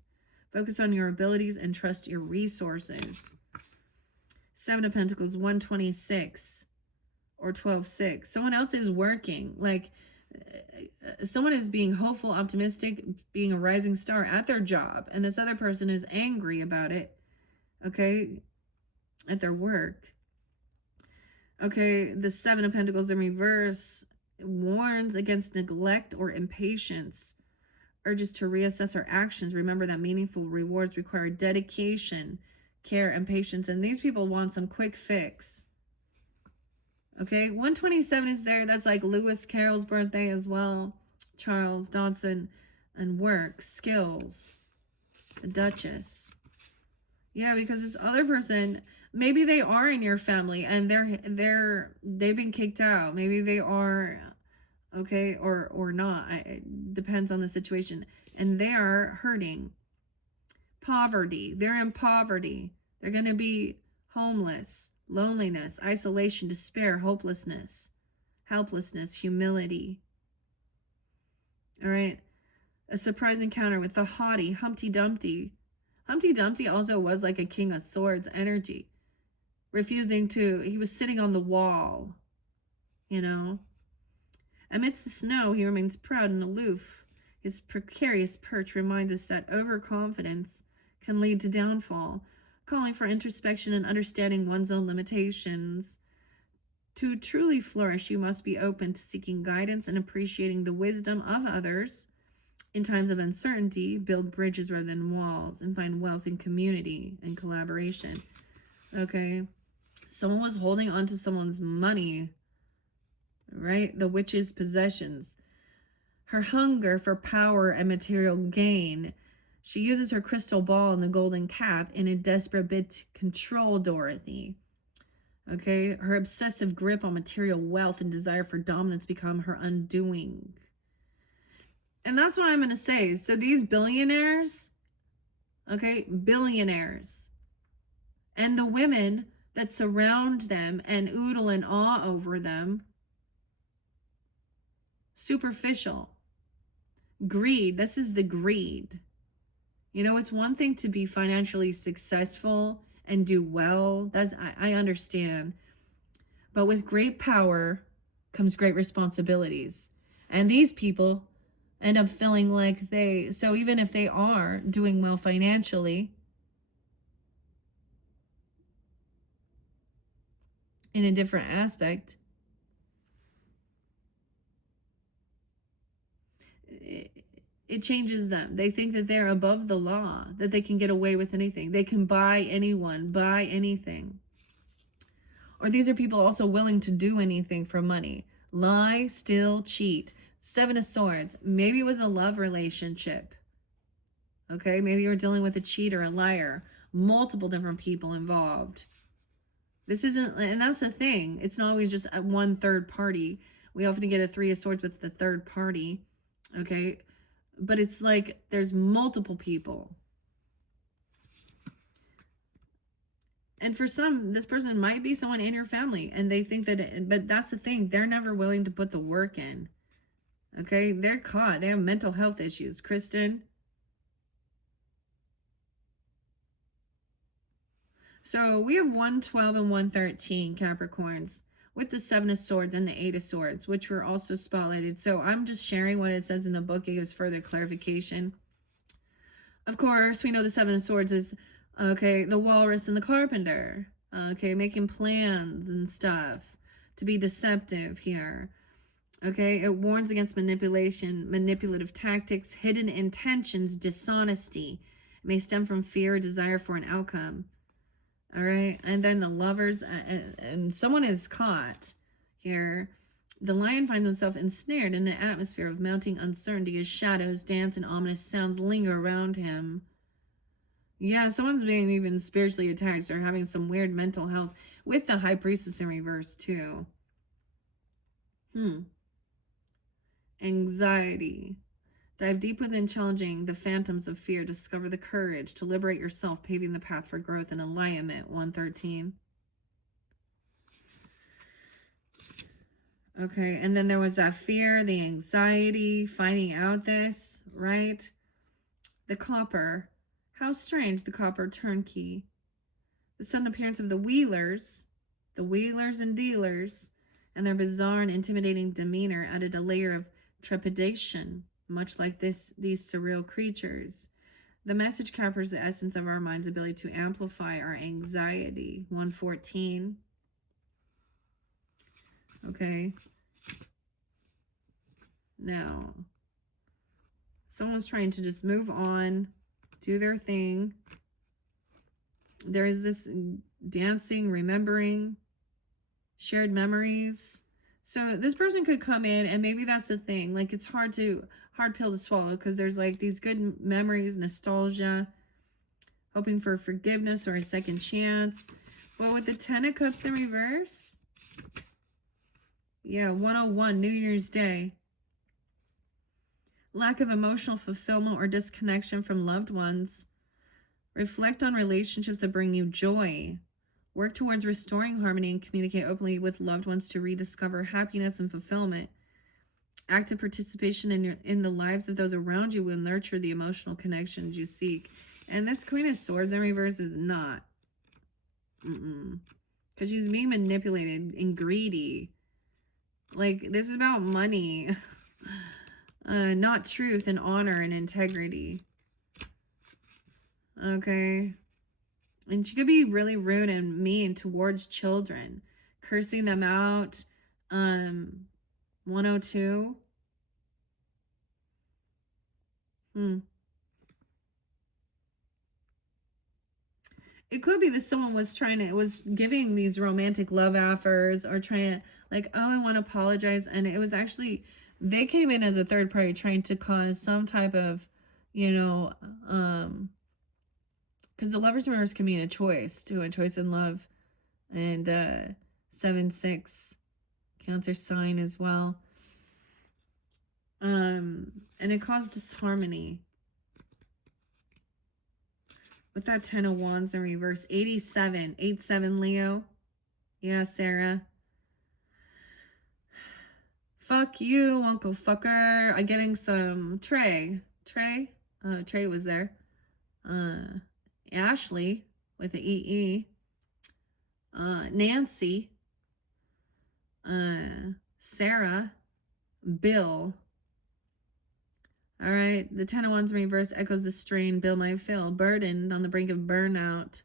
Focus on your abilities and trust your resources. 7 of Pentacles, 126 or 12-6. Someone else is working. Like, someone is being hopeful, optimistic, being a rising star at their job. And this other person is angry about it. Okay? At their work. Okay, the 7 of Pentacles in reverse warns against neglect or impatience. Urges to reassess our actions. Remember that meaningful rewards require dedication, care, and patience. And these people want some quick fix. Okay, 127 is there. That's like Lewis Carroll's birthday as well. Charles Dodson. And work, skills. The Duchess. Yeah, because this other person, maybe they are in your family and they've been kicked out. Maybe they are, okay, or not. It depends on the situation. And they are hurting. Poverty. They're in poverty. They're going to be homeless. Loneliness, isolation, despair, hopelessness, helplessness, humility. All right. A surprise encounter with the haughty Humpty Dumpty. Humpty Dumpty also was like a King of Swords energy. He was sitting on the wall, Amidst the snow, he remains proud and aloof. His precarious perch reminds us that overconfidence can lead to downfall, calling for introspection and understanding one's own limitations. To truly flourish, you must be open to seeking guidance and appreciating the wisdom of others. In times of uncertainty, build bridges rather than walls, and find wealth in community and collaboration. Okay, someone was holding on to someone's money, right? The witch's possessions. Her hunger for power and material gain. She uses her crystal ball and the golden cap in a desperate bid to control Dorothy. Okay, her obsessive grip on material wealth and desire for dominance become her undoing. And that's what I'm going to say. So these billionaires, okay, billionaires, and the women that surround them and oodle in awe over them, superficial. Greed, this is the greed. You know, it's one thing to be financially successful and do well. I understand. But with great power comes great responsibilities. And these people end up feeling like so even if they are doing well financially, in a different aspect, it changes them. They think that they're above the law, that they can get away with anything. They can buy anyone, buy anything. Or these are people also willing to do anything for money. Lie, steal, cheat. Seven of Swords. Maybe it was a love relationship. Okay, maybe you're dealing with a cheater, a liar. Multiple different people involved. This isn't, and that's the thing. It's not always just one third party. We often get a Three of Swords with the third party. Okay, but it's like there's multiple people. And for some, this person might be someone in your family, and they think that, but that's the thing. They're never willing to put the work in. Okay, they're caught. They have mental health issues. Kristen. So we have 112 and 113 Capricorns with the Seven of Swords and the Eight of Swords, which were also spotlighted. So I'm just sharing what it says in the book. It gives further clarification. Of course, we know the Seven of Swords is, okay, the walrus and the carpenter. Okay, making plans and stuff to be deceptive here. Okay, it warns against manipulation, manipulative tactics, hidden intentions, dishonesty. It may stem from fear or desire for an outcome. All right, and then the lovers, and someone is caught here. The lion finds himself ensnared in an atmosphere of mounting uncertainty as shadows dance and ominous sounds linger around him. Yeah, someone's being even spiritually attacked or having some weird mental health with the High Priestess in reverse too. Anxiety. Dive deep within, challenging the phantoms of fear. Discover the courage to liberate yourself, paving the path for growth and alignment. 113. Okay, and then there was that fear, the anxiety, finding out this, right? The copper. How strange, the copper turnkey. The sudden appearance of the wheelers and dealers, and their bizarre and intimidating demeanor added a layer of trepidation, much like these surreal creatures. The message captures the essence of our mind's ability to amplify our anxiety. 114. Okay. Now, someone's trying to just move on, do their thing. There is this dancing, remembering, shared memories. So this person could come in, and maybe that's the thing. Like, it's hard pill to swallow, because there's like these good memories, nostalgia, hoping for forgiveness or a second chance. But with the Ten of Cups in reverse, yeah, 101, New Year's Day. Lack of emotional fulfillment or disconnection from loved ones. Reflect on relationships that bring you joy. Work towards restoring harmony and communicate openly with loved ones to rediscover happiness and fulfillment. Active participation in the lives of those around you will nurture the emotional connections you seek. And this Queen of Swords in reverse is not. Because she's being manipulated and greedy. Like, this is about money. not truth and honor and integrity. Okay. And she could be really rude and mean towards children, cursing them out. 102. It could be that someone was giving these romantic love offers or trying to, like, oh, I want to apologize. And it was actually, they came in as a third party trying to cause some type of, because the Lovers Mirrors can mean a choice too, a choice in love. And 7-6 Cancer sign as well. And it caused disharmony. With that 10 of Wands in reverse. 87. 8-7 Leo. Yeah, Sarah. Fuck you, Uncle Fucker. I'm getting some Trey. Trey was there. Ashley with the EE. Nancy. Sarah. Bill. All right, the 10 of Wands in reverse echoes the strain Bill might feel, burdened on the brink of burnout.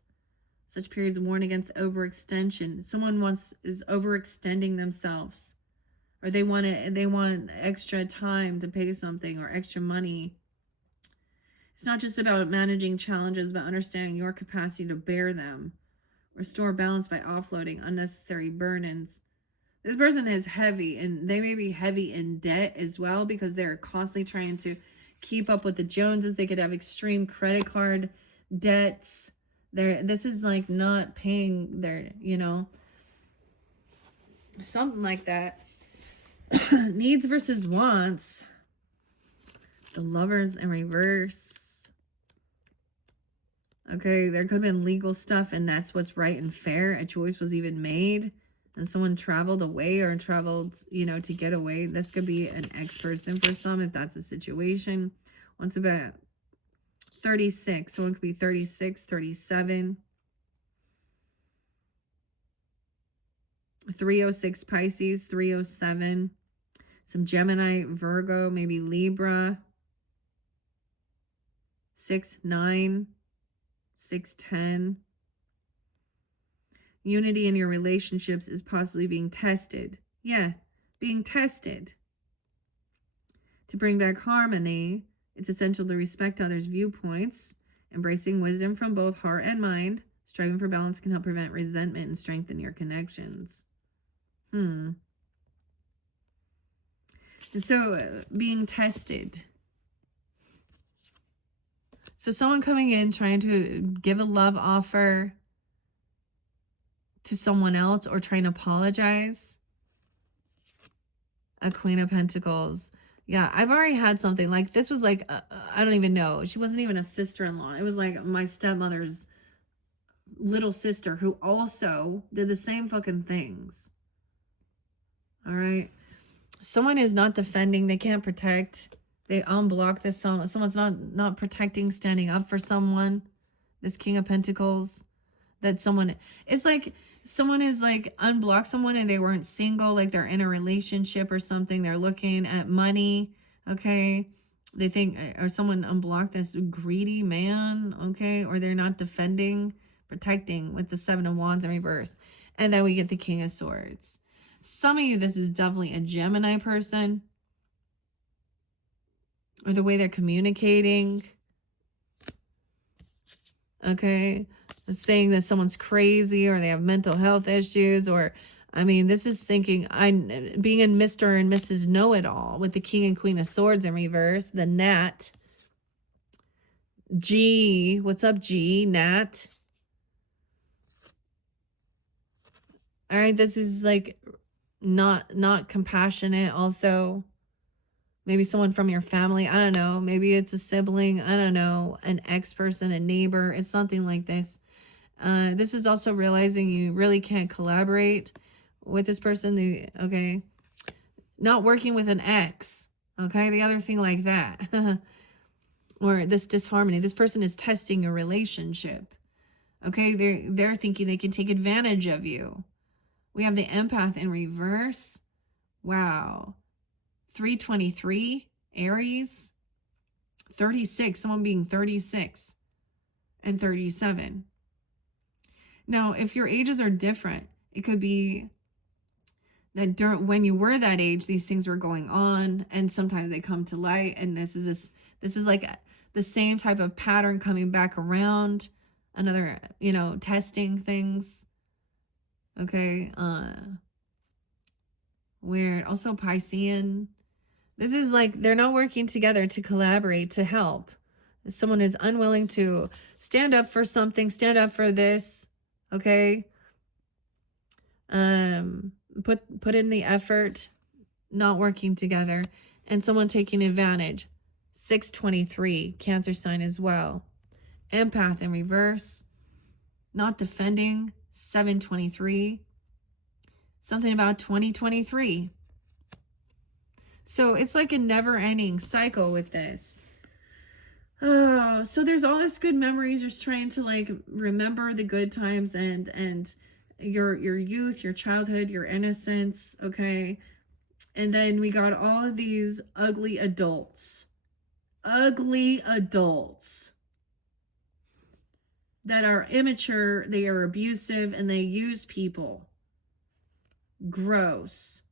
Such periods warn against overextension. Someone is overextending themselves, or they want extra time to pay something or extra money. It's not just about managing challenges, but understanding your capacity to bear them. Restore balance by offloading unnecessary burdens. This person is heavy, and they may be heavy in debt as well because they're constantly trying to keep up with the Joneses. They could have extreme credit card debts. This is like not paying their, something like that. Needs versus wants. The Lovers in reverse. Okay, there could have been legal stuff, and that's what's right and fair. A choice was even made. And someone traveled away or traveled, to get away. This could be an ex-person for some, if that's a situation. Once about 36. Someone could be 36, 37. 306 Pisces, 307. Some Gemini, Virgo, maybe Libra. 6-9, 6-10. Unity in your relationships is possibly being tested. Yeah, being tested. To bring back harmony, it's essential to respect others' viewpoints. Embracing wisdom from both heart and mind. Striving for balance can help prevent resentment and strengthen your connections. And so, being tested. So someone coming in trying to give a love offer to someone else or trying to apologize. A Queen of Pentacles. Yeah, I've already had something like this. Was like, I don't even know. She wasn't even a sister-in-law. It was like my stepmother's little sister who also did the same fucking things. All right. Someone is not defending. They can't protect. They unblock this. Someone's not protecting, standing up for someone. This King of Pentacles. That someone, it's like someone is like unblocked someone and they weren't single, like they're in a relationship or something. They're looking at money. Okay. They think, or someone unblocked this greedy man. Okay. Or they're not defending, protecting with the 7 of Wands in reverse. And then we get the King of Swords. Some of you, this is definitely a Gemini person. Or the way they're communicating. Okay. Saying that someone's crazy or they have mental health issues, or I mean, this is thinking I'm being in Mr. and Mrs. Know-It-All with the King and Queen of Swords in reverse, the Nat. G, what's up, G? Nat. All right, this is like not compassionate also. Maybe someone from your family, I don't know. Maybe it's a sibling, I don't know, an ex-person, a neighbor. It's something like this. This is also realizing you really can't collaborate with this person. Okay. Not working with an ex. Okay. The other thing like that. Or this disharmony. This person is testing your relationship. Okay. They're thinking they can take advantage of you. We have the Empath in reverse. Wow. 323 Aries, 36, someone being 36 and 37. Now, if your ages are different, it could be that when you were that age, these things were going on, and sometimes they come to light, and this is like the same type of pattern coming back around, another, testing things. Okay, weird. Also Piscean. This is like they're not working together to collaborate, to help. Someone is unwilling to stand up for something, stand up for this, okay? Put in the effort, not working together, and someone taking advantage. 623, Cancer sign as well. Empath in reverse, not defending. 723. Something about 2023. So it's like a never-ending cycle with this. Oh, so there's all this good memories. Just trying to like remember the good times and your youth, your childhood, your innocence, okay? And then we got all of these ugly adults that are immature, they are abusive, and they use people. Gross.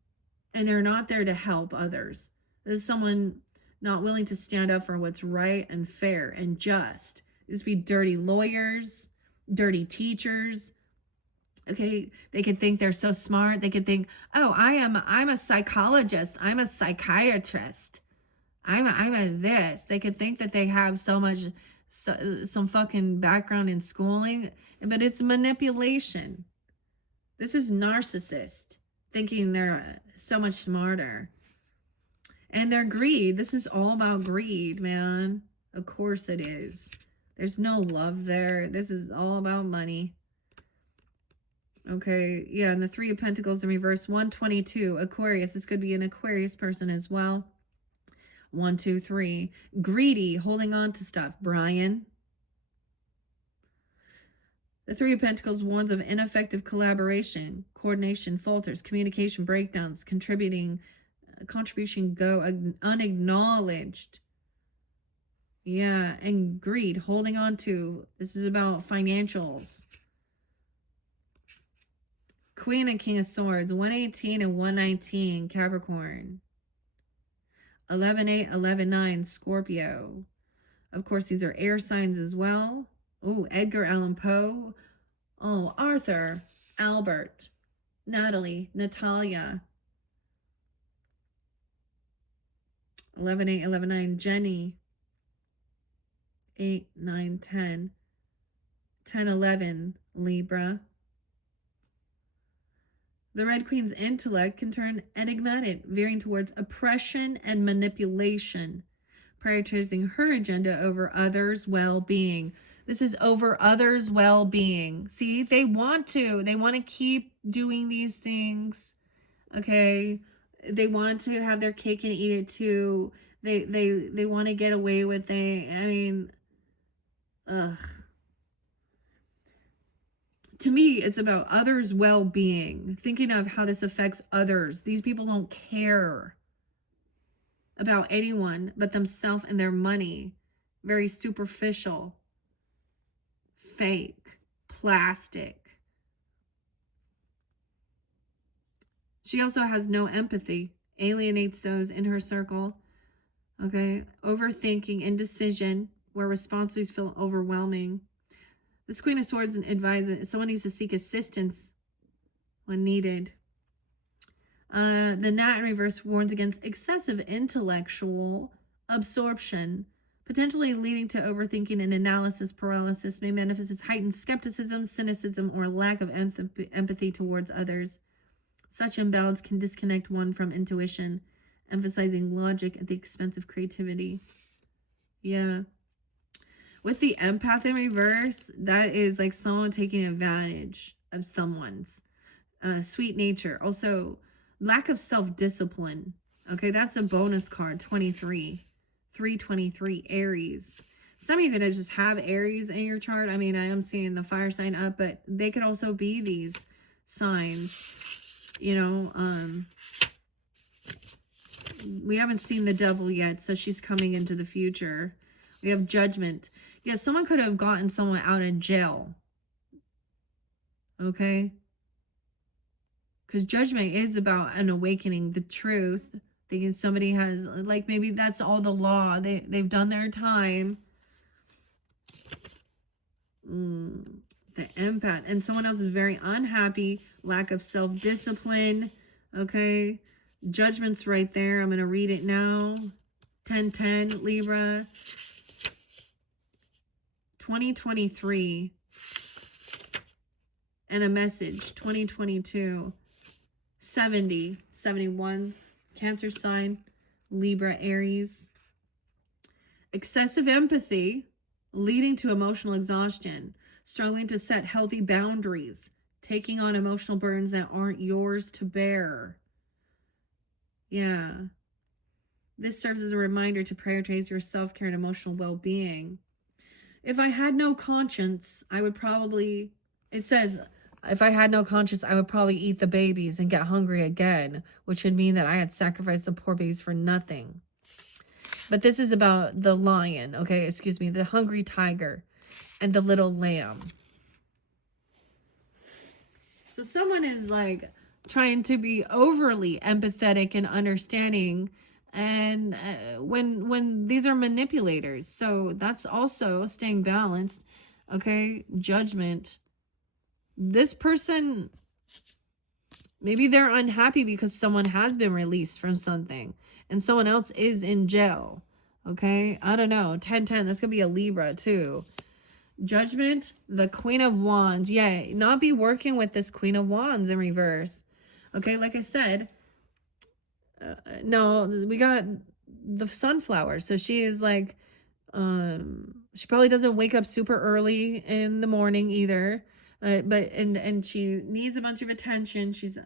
And they're not there to help others. There's someone not willing to stand up for what's right and fair and just. These be dirty lawyers, dirty teachers. Okay, they could think they're so smart. They could think, oh, I'm a psychologist. I'm a psychiatrist. I'm a this. They could think that they have some fucking background in schooling, but it's manipulation. This is narcissist, thinking they're so much smarter. And their greed. This is all about greed, man. Of course it is. There's no love there. This is all about money. Okay, yeah, and the Three of Pentacles in reverse. 122, Aquarius. This could be an Aquarius person as well. 1, 2, 3. Greedy, holding on to stuff. Brian. The Three of Pentacles warns of ineffective collaboration, coordination falters, communication breakdowns, contribution go unacknowledged. Yeah, and greed, holding on to. This is about financials. Queen and King of Swords, 118 and 119, Capricorn. 11-8, 11-9, Scorpio. Of course, these are air signs as well. Oh, Edgar Allan Poe. Oh, Arthur, Albert, Natalie, Natalia. 11-8, 11-9, Jenny. 8, 9, 10. 10, 11, Libra. The Red Queen's intellect can turn enigmatic, veering towards oppression and manipulation, prioritizing her agenda over others' well-being. This is over others' well-being. See, they want to keep doing these things, okay? They want to have their cake and eat it too. They want to get away with it. I mean, ugh. To me, it's about others' well-being, thinking of how this affects others. These people don't care about anyone but themselves and their money. Very superficial, fake, plastic. She also has no empathy, alienates those in her circle. Okay, overthinking, indecision, where responsibilities feel overwhelming. This Queen of Swords advises someone needs to seek assistance when needed. The Gnat in reverse warns against excessive intellectual absorption, potentially leading to overthinking and analysis paralysis. May manifest as heightened skepticism, cynicism, or lack of empathy towards others. Such imbalance can disconnect one from intuition, emphasizing logic at the expense of creativity. Yeah. With the empath in reverse, that is like someone taking advantage of someone's sweet nature. Also, lack of self-discipline. Okay, that's a bonus card, 23. 323, Aries. Some of you could just have Aries in your chart. I mean, I am seeing the fire sign up, but they could also be these signs, you know. We haven't seen the devil yet, so she's coming into the future. We have judgment. Yeah, someone could have gotten someone out of jail. Okay? Because judgment is about an awakening, the truth. Thinking somebody has, like, maybe that's all the law. They've done their time. The empath. And someone else is very unhappy. Lack of self-discipline. Okay? Judgment's right there. I'm going to read it now. 1010 Libra. 2023. And a message. 2022. 70. 71. Cancer sign. Libra, Aries. Excessive empathy leading to emotional exhaustion. Struggling to set healthy boundaries. Taking on emotional burdens that aren't yours to bear. Yeah. This serves as a reminder to prioritize your self-care and emotional well-being. If I had no conscience, I would probably... It says, if I had no conscience, I would probably eat the babies and get hungry again, which would mean that I had sacrificed the poor babies for nothing. But this is about the lion, okay? Excuse me, the hungry tiger and the little lamb. So someone is like trying to be overly empathetic and understanding, and when these are manipulators. So that's also staying balanced, okay? Judgment. This person, maybe they're unhappy because someone has been released from something and someone else is in jail. Okay, I don't know. 1010, that's gonna be a Libra too. Judgment, the Queen of Wands. Yeah, not be working with this Queen of Wands in reverse. Okay, like I said, no, we got the sunflower. So she is like, she probably doesn't wake up super early in the morning either. But she needs a bunch of attention. She's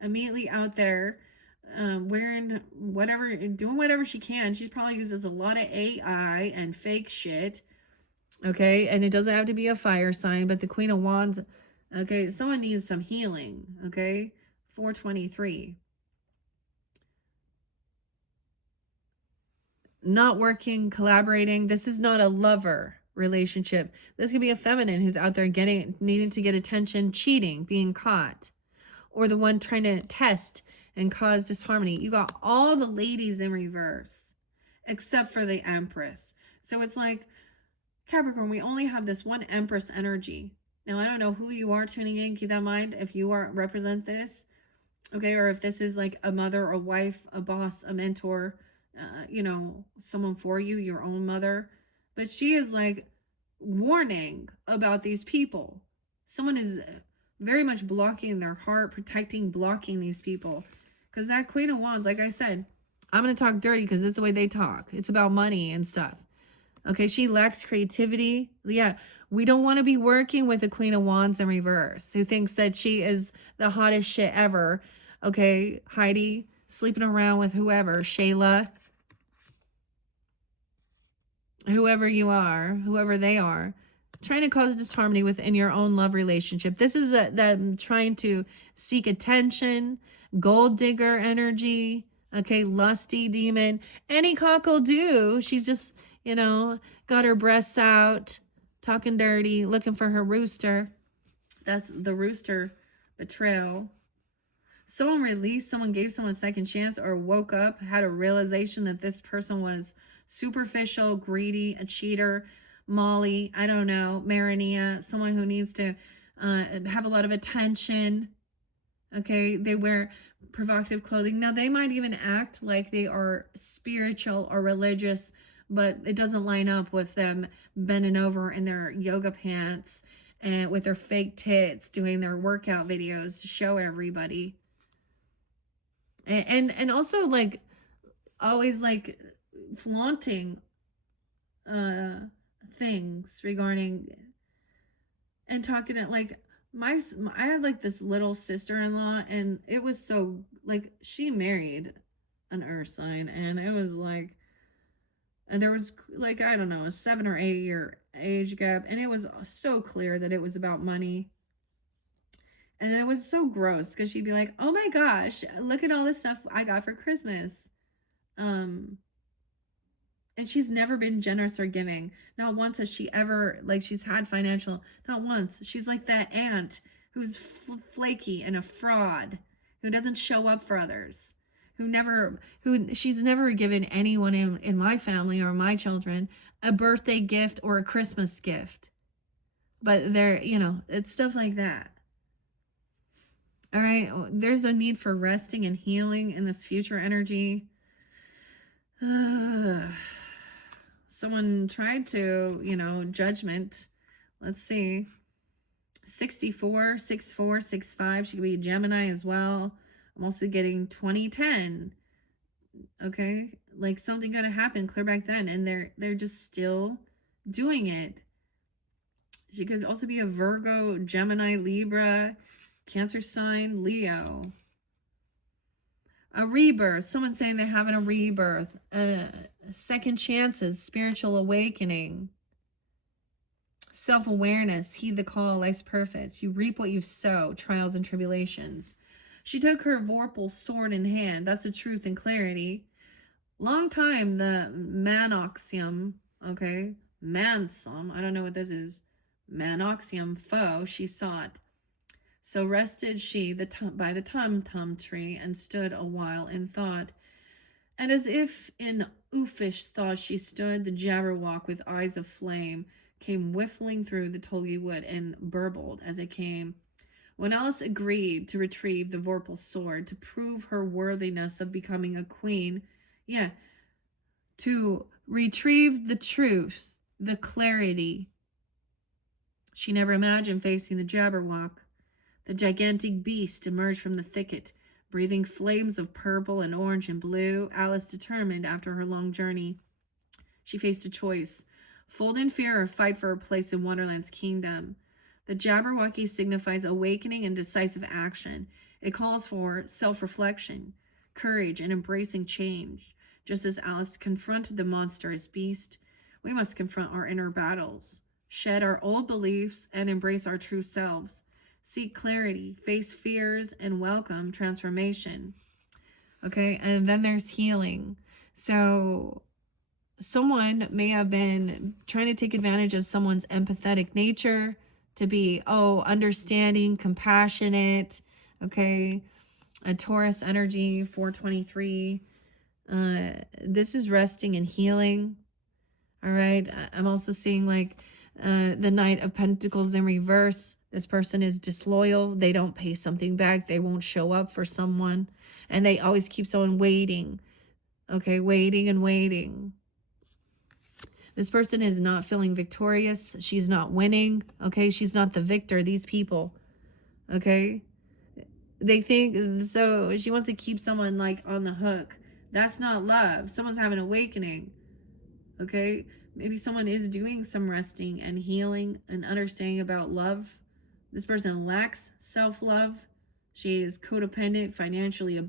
immediately out there wearing whatever, doing whatever she can. She probably uses a lot of AI and fake shit. Okay, and it doesn't have to be a fire sign, but the Queen of Wands, okay, someone needs some healing. Okay, 423. Not working, collaborating. This is not a lover relationship. This could be a feminine who's out there needing to get attention, cheating, being caught, or the one trying to test and cause disharmony. You got all the ladies in reverse except for the Empress. So it's like, Capricorn, we only have this one Empress energy. Now, I don't know who you are tuning in. Keep that in mind if you represent this, okay, or if this is like a mother, a wife, a boss, a mentor, you know, someone for you, your own mother. But she is like warning about these people. Someone is very much blocking their heart, protecting, blocking these people. Because that Queen of Wands, like I said, I'm going to talk dirty because this is the way they talk. It's about money and stuff. Okay, she lacks creativity. Yeah, we don't want to be working with the Queen of Wands in reverse, who thinks that she is the hottest shit ever. Okay, Heidi, sleeping around with whoever, Shayla, whoever you are, whoever they are, trying to cause disharmony within your own love relationship. This is them trying to seek attention, gold digger energy, okay, lusty demon. Any cock will do. She's just, you know, got her breasts out, talking dirty, looking for her rooster. That's the rooster betrayal. Someone released, someone gave someone a second chance, or woke up, had a realization that this person was superficial, greedy, a cheater. Molly, I don't know, Marinia, someone who needs to have a lot of attention. Okay, they wear provocative clothing. Now, they might even act like they are spiritual or religious, but it doesn't line up with them bending over in their yoga pants and with their fake tits doing their workout videos to show everybody. And also like always like flaunting things regarding and talking at like I had like this little sister-in-law, and it was so like she married an earth sign, and it was like, and there was like, I don't know, a 7 or 8 year age gap, and it was so clear that it was about money. And it was so gross because she'd be like, oh my gosh, look at all this stuff I got for Christmas. Um, and she's never been generous or giving. Not once has she ever, like, she's had financial, not once. She's like that aunt who's flaky and a fraud, who doesn't show up for others, who she's never given anyone in my family or my children a birthday gift or a Christmas gift. But they're, it's stuff like that. All right. There's a need for resting and healing in this future energy. Someone tried to, judgment. Let's see. 64, 64, 65. She could be a Gemini as well. I'm also getting 2010. Okay. Like something gonna happen clear back then. And they're just still doing it. She could also be a Virgo, Gemini, Libra, Cancer sign, Leo. A rebirth. Someone saying they're having a rebirth. Second chances, spiritual awakening. Self-awareness, heed the call, life's purpose. You reap what you sow, trials and tribulations. She took her vorpal sword in hand. That's the truth and clarity. Long time, the manoxium, okay, mansum, I don't know what this is, manoxium foe, she sought. So rested she by the tum-tum tree and stood a while in thought. And as if in oofish thought she stood, the Jabberwock with eyes of flame came whiffling through the tulgey wood and burbled as it came. When Alice agreed to retrieve the vorpal sword to prove her worthiness of becoming a queen, to retrieve the truth, the clarity, she never imagined facing the Jabberwock. The gigantic beast emerged from the thicket, breathing flames of purple and orange and blue. Alice determined after her long journey. She faced a choice: fold in fear or fight for her place in Wonderland's kingdom. The Jabberwocky signifies awakening and decisive action. It calls for self-reflection, courage, and embracing change. Just as Alice confronted the monstrous beast, we must confront our inner battles, shed our old beliefs, and embrace our true selves. Seek clarity, face fears, and welcome transformation. Okay, and then there's healing. So someone may have been trying to take advantage of someone's empathetic nature to be, understanding, compassionate. Okay, a Taurus energy, 423. This is resting and healing. All right, I'm also seeing like the Knight of Pentacles in reverse. This person is disloyal. They don't pay something back. They won't show up for someone. And they always keep someone waiting. Okay, waiting and waiting. This person is not feeling victorious. She's not winning. Okay, she's not the victor. These people. Okay, they think so. She wants to keep someone like on the hook. That's not love. Someone's having an awakening. Okay, maybe someone is doing some resting and healing and understanding about love. This person lacks self-love. She is codependent, financially,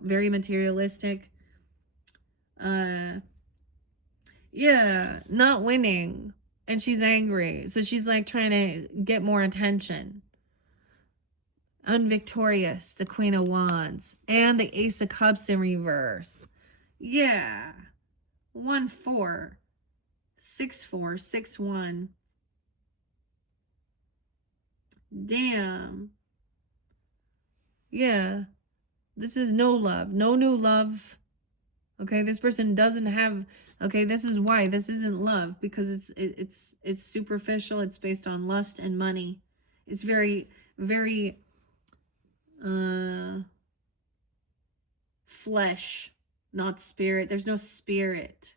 very materialistic. Not winning. And she's angry. So she's like trying to get more attention. Unvictorious, the Queen of Wands. And the Ace of Cups in reverse. 1-4. 6-4, 6-1. Damn. This is no love, no new love. Okay, this person doesn't have. Okay, this is why this isn't love, because it's superficial. It's based on lust and money. It's very, very flesh, not spirit. There's no spirit.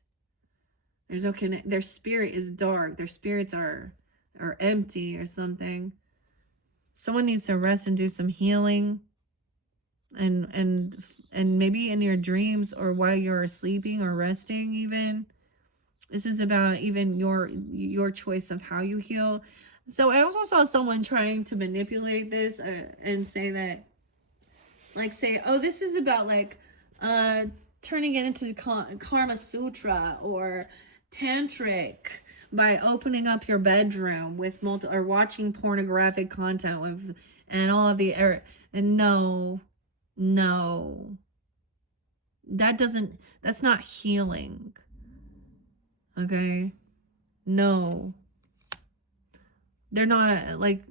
There's no their spirit is dark. Their spirits are empty or something. Someone needs to rest and do some healing, and maybe in your dreams or while you're sleeping or resting. Even this is about even your choice of how you heal. So I also saw someone trying to manipulate this and say that, like, say, oh, this is about like turning it into Karma Sutra or tantric by opening up your bedroom with or watching pornographic content with and all of the and no that's not healing. Okay? No. They're not like,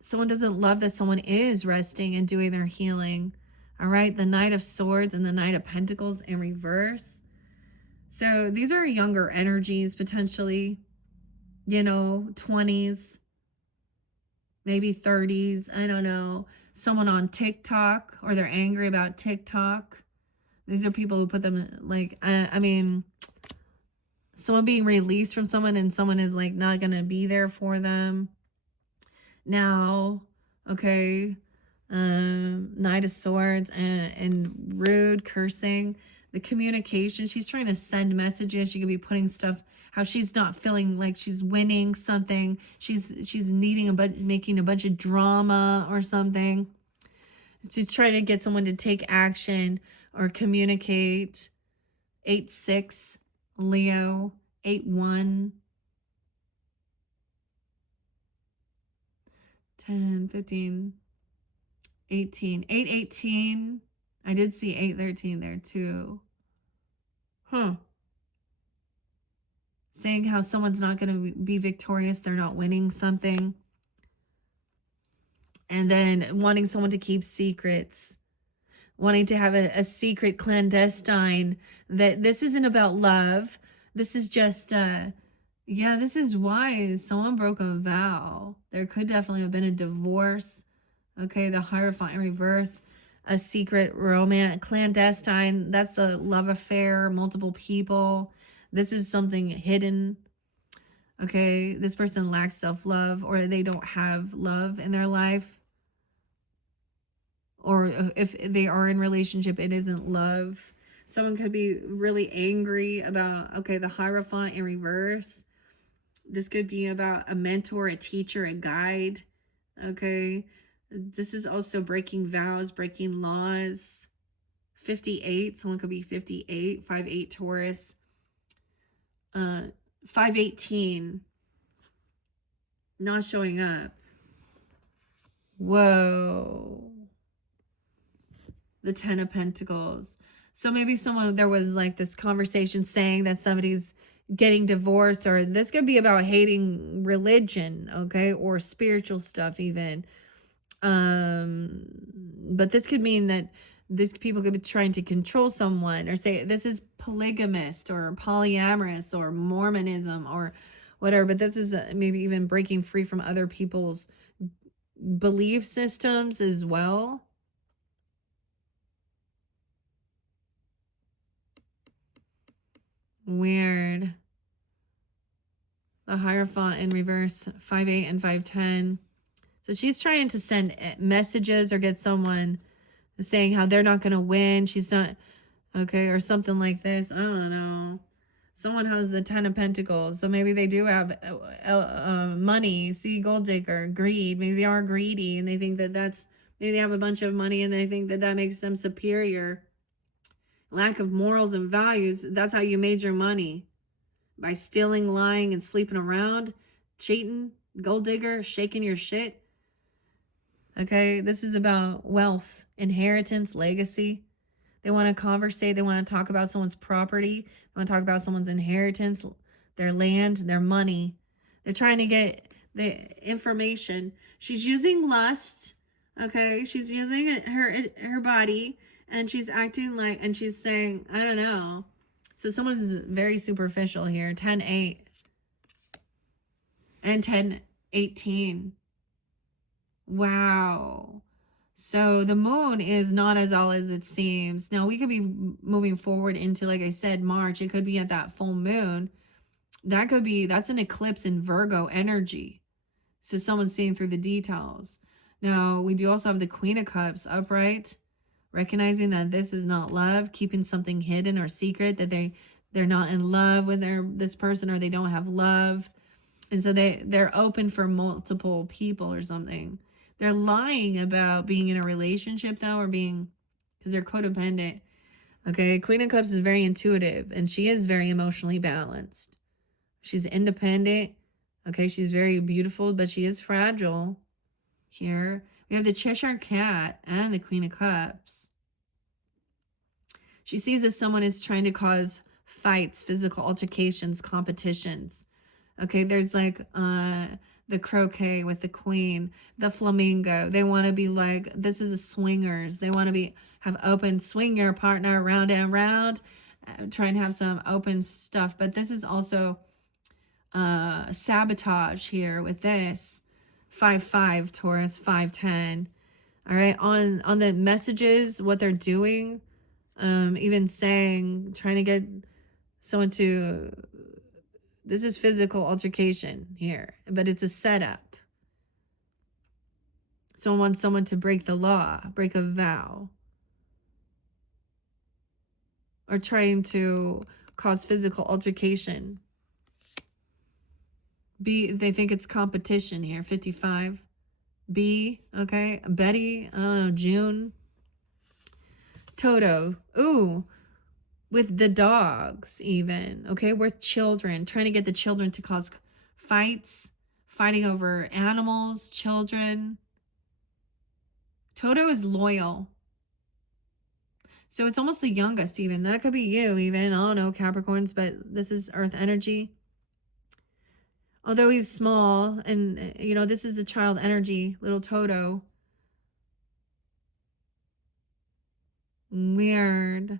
someone doesn't love that someone is resting and doing their healing. All right? The Knight of Swords and the Knight of Pentacles in reverse. So these are younger energies, potentially, 20s, maybe 30s. I don't know. Someone on TikTok, or they're angry about TikTok. These are people who put them like, I mean, someone being released from someone and someone is like not going to be there for them now. Okay. Knight of Swords and rude cursing, the communication. She's trying to send messages. She could be putting stuff, how she's not feeling like she's winning something. She's needing making a bunch of drama or something. She's trying to get someone to take action or communicate. 8-6, Leo. 8-1. 10, 15, 18. 8-18. I did see 8-13 there too. Saying how someone's not going to be victorious. They're not winning something. And then wanting someone to keep secrets. Wanting to have a secret clandestine. That this isn't about love. This is just, this is why someone broke a vow. There could definitely have been a divorce. Okay, the Hierophant in reverse. A secret romance, clandestine. That's the love affair, multiple people. This is something hidden. Okay, this person lacks self-love, or they don't have love in their life. Or if they are in relationship, it isn't love. Someone could be really angry about, okay, the Hierophant in reverse. This could be about a mentor, a teacher, a guide. Okay. This is also breaking vows, breaking laws. 58. Someone could be 58. 5-8 Taurus. 5-18. Not showing up. Whoa. The 10 of Pentacles. So maybe there was like this conversation saying that somebody's getting divorced, or this could be about hating religion, okay, or spiritual stuff even. But this could mean that these people could be trying to control someone, or say this is polygamist or polyamorous or Mormonism or whatever. But this is maybe even breaking free from other people's belief systems as well. Weird. The Hierophant in reverse, 5-8 and 5-10. So she's trying to send messages or get someone saying how they're not going to win. She's not, okay, or something like this. I don't know. Someone has the 10 of Pentacles. So maybe they do have money, gold digger, greed. Maybe they are greedy and they think that maybe they have a bunch of money and they think that makes them superior. Lack of morals and values. That's how you made your money. By stealing, lying, and sleeping around, cheating, gold digger, shaking your shit. Okay, this is about wealth, inheritance, legacy. They want to conversate. They want to talk about someone's property. They want to talk about someone's inheritance, their land, their money. They're trying to get the information. She's using lust. Okay, she's using her body, and she's acting like, and she's saying, I don't know. So someone's very superficial here. 10-8 and 10-18. Wow. So the moon is not as all as it seems. Now we could be moving forward into, like I said, March. It could be at that full moon. That's an eclipse in Virgo energy. So someone's seeing through the details. Now we do also have the Queen of Cups upright. Recognizing that this is not love, keeping something hidden or secret, that they're not in love with this person, or they don't have love. And so they're open for multiple people or something. They're lying about being in a relationship though, or because they're codependent. Okay, Queen of Cups is very intuitive and she is very emotionally balanced. She's independent. Okay, she's very beautiful, but she is fragile. Here we have the Cheshire Cat and the Queen of Cups. She sees that someone is trying to cause fights, physical altercations, competitions. Okay, there's like the croquet with the queen, the flamingo. They want to be like, this is a swingers. They want to have open, swing your partner round and round, try and have some open stuff. But this is also sabotage here with this 5-5 Taurus, 5-10. All right, on the messages, what they're doing, even saying, trying to get someone to, this is physical altercation here, but it's a setup. Someone wants someone to break the law, break a vow, or trying to cause physical altercation. B, they think it's competition here, 55. B, okay, Betty, I don't know, June. Toto, ooh, with the dogs even, okay, with children, trying to get the children to cause fights, fighting over animals, children. Toto is loyal. So it's almost the youngest even. That could be you even. I don't know, Capricorns, but this is Earth energy. Although he's small and, you know, this is a child energy, little Toto. Weird.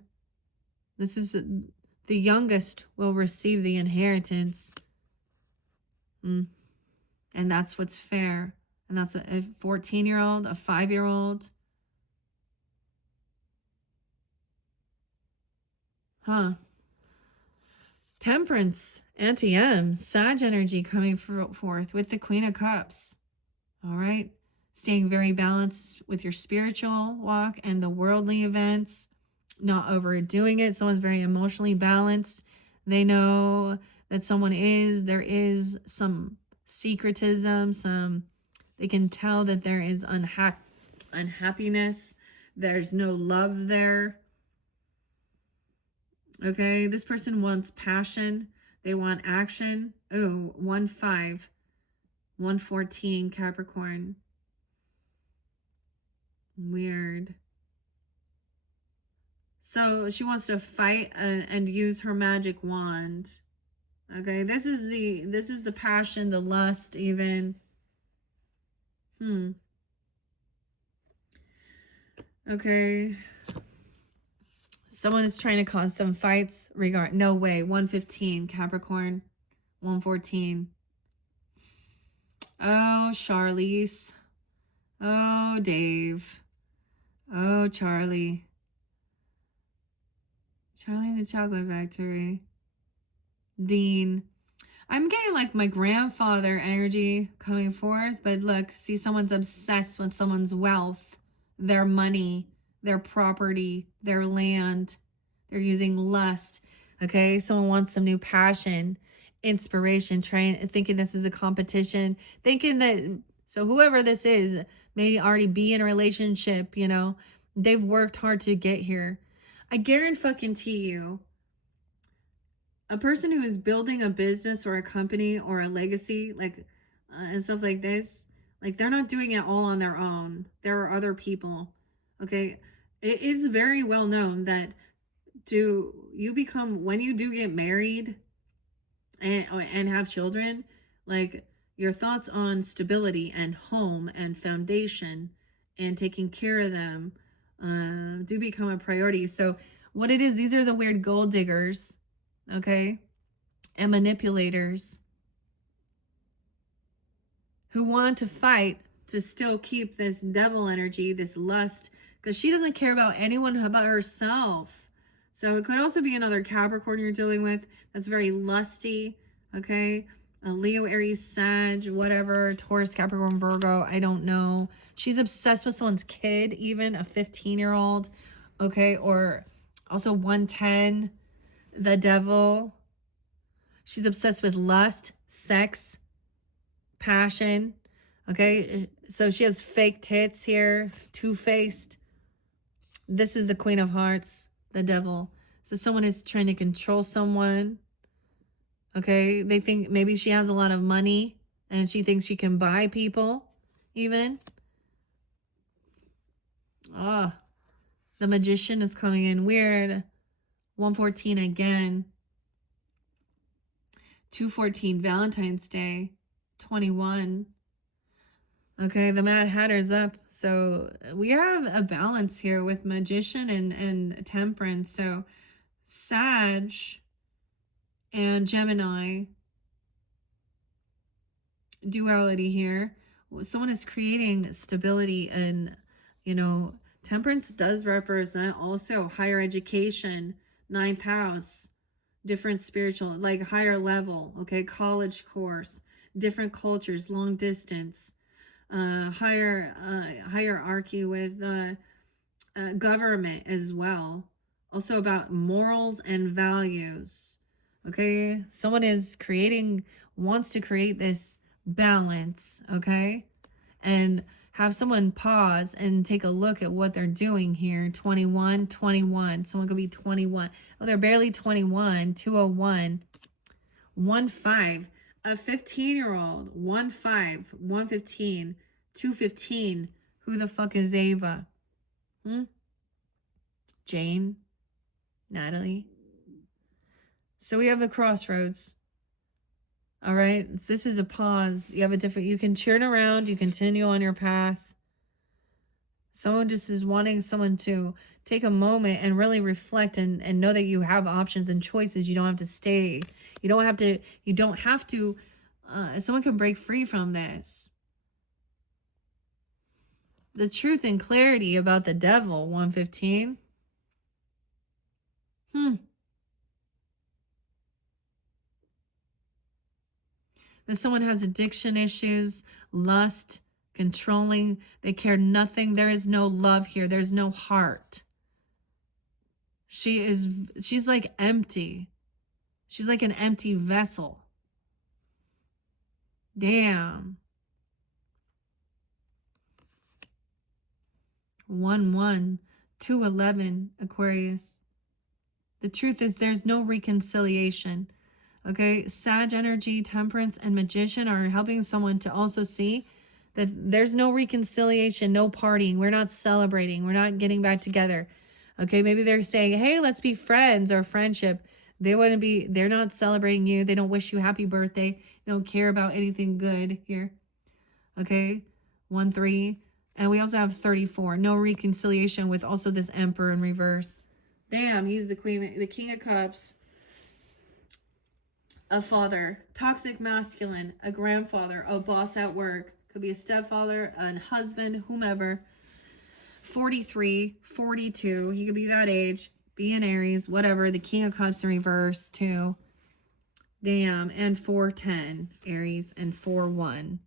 This is the youngest will receive the inheritance. And that's what's fair. And that's a 14-year-old, a 5-year-old. Huh. Temperance, anti-M, Sag energy coming forth with the Queen of Cups. All right. Staying very balanced with your spiritual walk and the worldly events. Not overdoing it. Someone's very emotionally balanced. They know that there is some secretism, they can tell that there is unhappiness. There's no love there. Okay, this person wants passion. They want action. Oh, 1-5, 114 Capricorn. Weird. So she wants to fight and use her magic wand. Okay, this is the passion, the lust even. Okay. Someone is trying to cause some fights no way. 115 Capricorn. 114. Oh, Charlize. Oh, Dave. Oh, Charlie. Charlie and the Chocolate Factory. Dean. I'm getting like my grandfather energy coming forth, but look, see, someone's obsessed with someone's wealth, their money, their property, their land. They're using lust. Okay, someone wants some new passion, inspiration, thinking this is a competition, thinking that, so whoever this is may already be in a relationship, you know, they've worked hard to get here. I guarantee you, a person who is building a business or a company or a legacy, like, and stuff like this, like, they're not doing it all on their own. There are other people. Okay, it is very well known that when you do get married and have children, like, your thoughts on stability and home and foundation and taking care of them do become a priority. So what it is, these are the weird gold diggers, okay, and manipulators who want to fight to still keep this devil energy, this lust, because she doesn't care about anyone but herself. So it could also be another Capricorn you're dealing with that's very lusty, okay? A Leo, Aries, Sag, whatever, Taurus, Capricorn, Virgo, I don't know. She's obsessed with someone's kid, even a 15-year-old, okay? Or also 110, the devil. She's obsessed with lust, sex, passion, okay? So she has fake tits here, two-faced. This is the Queen of Hearts, the devil. So someone is trying to control someone. Okay, they think maybe she has a lot of money and she thinks she can buy people even. The Magician is coming in weird. 114 again. 214, Valentine's Day. 21. Okay, the Mad Hatter's up. So we have a balance here with Magician and Temperance. So Sag and Gemini duality here. Someone is creating stability, and Temperance does represent also higher education, ninth house, different spiritual, like higher level, okay, college course, different cultures, long distance, hierarchy with government as well. Also about morals and values. Okay, someone wants to create this balance, okay, and have someone pause and take a look at what they're doing here. 21. Someone could be 21. Oh, they're barely 21. 201. 15. A 15-year-old. 15. 115. 215. Who the fuck is Ava? Jane? Natalie? So we have the crossroads. All right. This is a pause. You can turn around. You continue on your path. Someone just is wanting someone to take a moment and really reflect and know that you have options and choices. You don't have to stay. You don't have to, someone can break free from this. The truth and clarity about the devil, 115. That someone has addiction issues, lust, controlling. They care nothing. There is no love here. There's no heart. She's like empty. She's like an empty vessel. Damn. 1-1, 2-11, Aquarius. The truth is there's no reconciliation. Okay, Sag energy, Temperance, and Magician are helping someone to also see that there's no reconciliation, no partying. We're not celebrating. We're not getting back together. Okay, maybe they're saying, hey, let's be friends or friendship. They're not celebrating you. They don't wish you happy birthday. They don't care about anything good here. Okay, 1-3. And we also have 34. No reconciliation with also this Emperor in reverse. Damn, he's the King of Cups. A father, toxic masculine, a grandfather, a boss at work, could be a stepfather, a husband, whomever. 43, 42, he could be that age, be an Aries, whatever. The King of Cups in reverse too. Damn, and 410, Aries, and 4-1.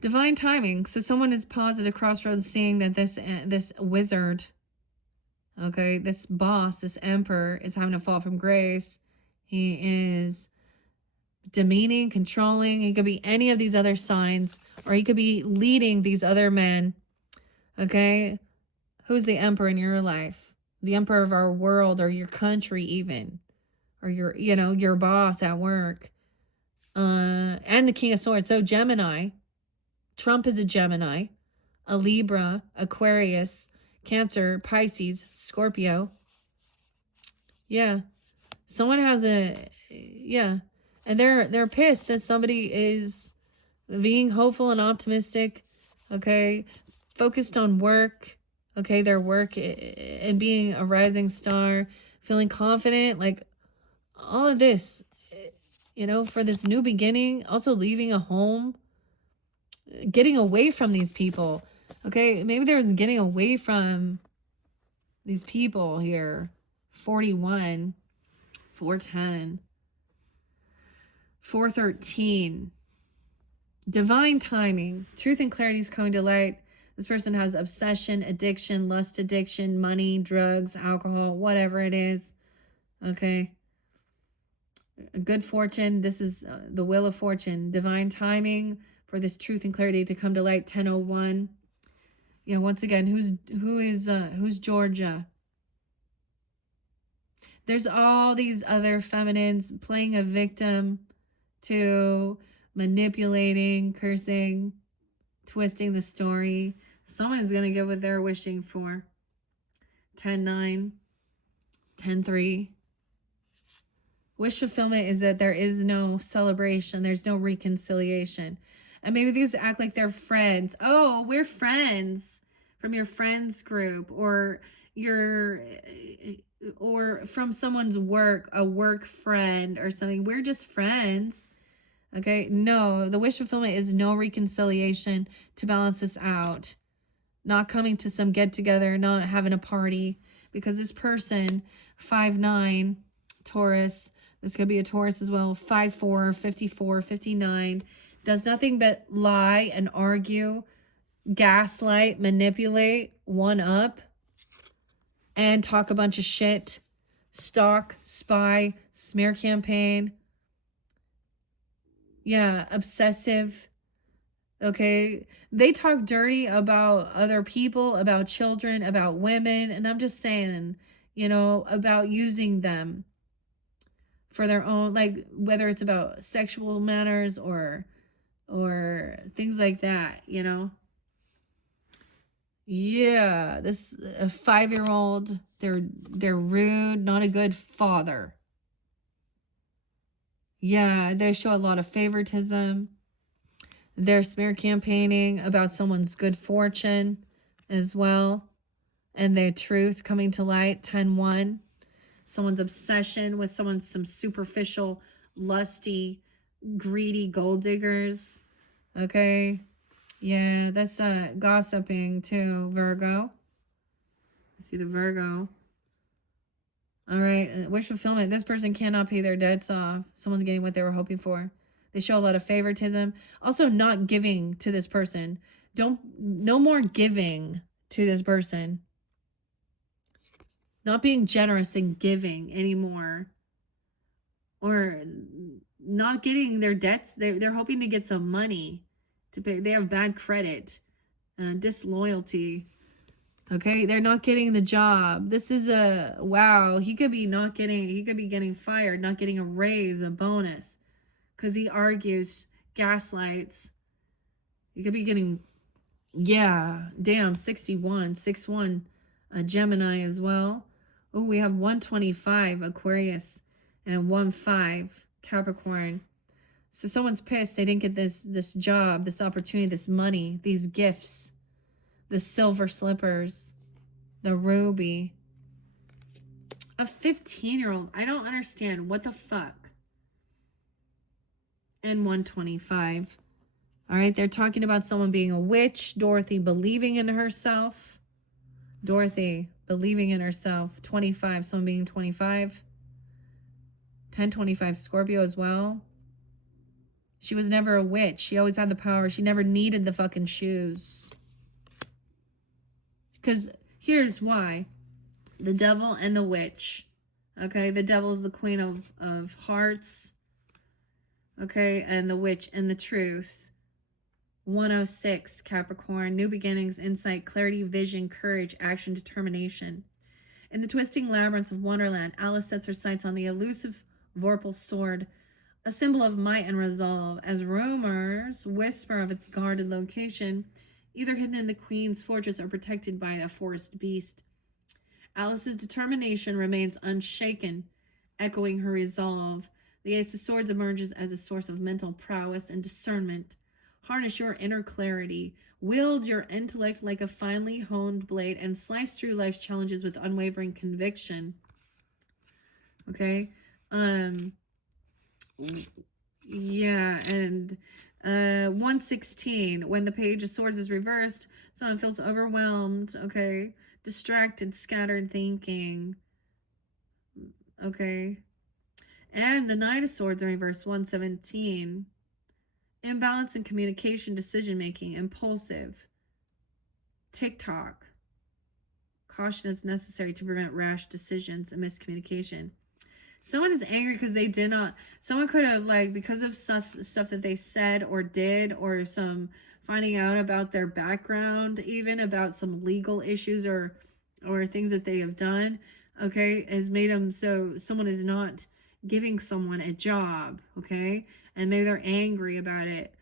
Divine timing. So someone is paused at a crossroads, seeing that this wizard, okay, this boss, this emperor is having to fall from grace. He is demeaning, controlling. He could be any of these other signs, or he could be leading these other men. Okay? Who's the emperor in your life? The emperor of our world, or your country even. Or your boss at work. And the King of Swords. So Gemini. Trump is a Gemini. A Libra, Aquarius, Cancer, Pisces, Scorpio. Yeah. Someone has and they're pissed that somebody is being hopeful and optimistic, okay, focused on work, okay, their work and being a rising star, feeling confident, like all of this, for this new beginning, also leaving a home, getting away from these people, okay, maybe there's getting away from these people here. 41. 410. 413. Divine timing. Truth and clarity is coming to light. This person has obsession, addiction, lust addiction, money, drugs, alcohol, whatever it is. Okay. Good fortune. This is the wheel of fortune. Divine timing for this truth and clarity to come to light. 1001. Yeah, once again, who's Georgia? There's all these other feminines playing a victim to manipulating, cursing, twisting the story. Someone is going to get what they're wishing for. 10-9. 10-3. Wish fulfillment is that there is no celebration. There's no reconciliation. And maybe these act like they're friends. Oh, we're friends from your friends group, or from someone's work, a work friend or something. We're just friends. Okay. No, the wish fulfillment is no reconciliation to balance this out. Not coming to some get together, not having a party, because this person, 5'9", Taurus, this could be a Taurus as well, 5'4", 54, 59, does nothing but lie and argue, gaslight, manipulate, one up, and talk a bunch of shit, stalk, spy, smear campaign. Yeah, obsessive. Okay, they talk dirty about other people, about children, about women, and I'm just saying, about using them for their own, like, whether it's about sexual matters or things like that. Yeah, this a 5-year-old, they're rude, not a good father. Yeah, they show a lot of favoritism. They're smear campaigning about someone's good fortune as well, and their truth coming to light. 10-1. Someone's obsession with some superficial, lusty, greedy gold diggers. Okay. Yeah, that's gossiping too, Virgo. See the Virgo. All right. Wish fulfillment. This person cannot pay their debts off. Someone's getting what they were hoping for. They show a lot of favoritism. Also, not giving to this person. No more giving to this person. Not being generous and giving anymore. Or not getting their debts. They're hoping to get some money to pay. They have bad credit. Disloyalty. Okay, they're not getting the job. This is wow. He could be getting fired, not getting a raise, a bonus. Because he argues, gaslights. You could be getting, yeah, damn, 61, 6-1, Gemini as well. Oh, we have 125, Aquarius, and 1-5, Capricorn. So someone's pissed they didn't get this job, this opportunity, this money, these gifts, the silver slippers, the ruby. A 15-year-old, I don't understand. What the fuck? And 125. All right, they're talking about someone being a witch. Dorothy believing in herself. Dorothy believing in herself. 25, someone being 25. 1025, Scorpio as well. She was never a witch. She always had the power. She never needed the fucking shoes. Because here's why. The devil and the witch. Okay, the devil is the queen of hearts. Okay, and the witch and the truth. 106, Capricorn. New beginnings, insight, clarity, vision, courage, action, determination. In the twisting labyrinths of Wonderland, Alice sets her sights on the elusive vorpal sword, a symbol of might and resolve, as rumors whisper of its guarded location, either hidden in the Queen's fortress or protected by a forest beast. Alice's determination remains unshaken, echoing her resolve. The Ace of Swords emerges as a source of mental prowess and discernment. Harness your inner clarity. Wield your intellect like a finely honed blade and slice through life's challenges with unwavering conviction. Okay? Yeah, and 116, when the Page of Swords is reversed, someone feels overwhelmed, okay? Distracted, scattered thinking. Okay? And the Knight of Swords in reverse, 117. Imbalance in communication, decision-making, impulsive. TikTok. Caution is necessary to prevent rash decisions and miscommunication. Someone is angry because they did not. Someone could have, like, because of stuff that they said or did, or some finding out about their background, even about some legal issues or things that they have done, okay, has made them so someone is not giving someone a job, okay, and maybe they're angry about it.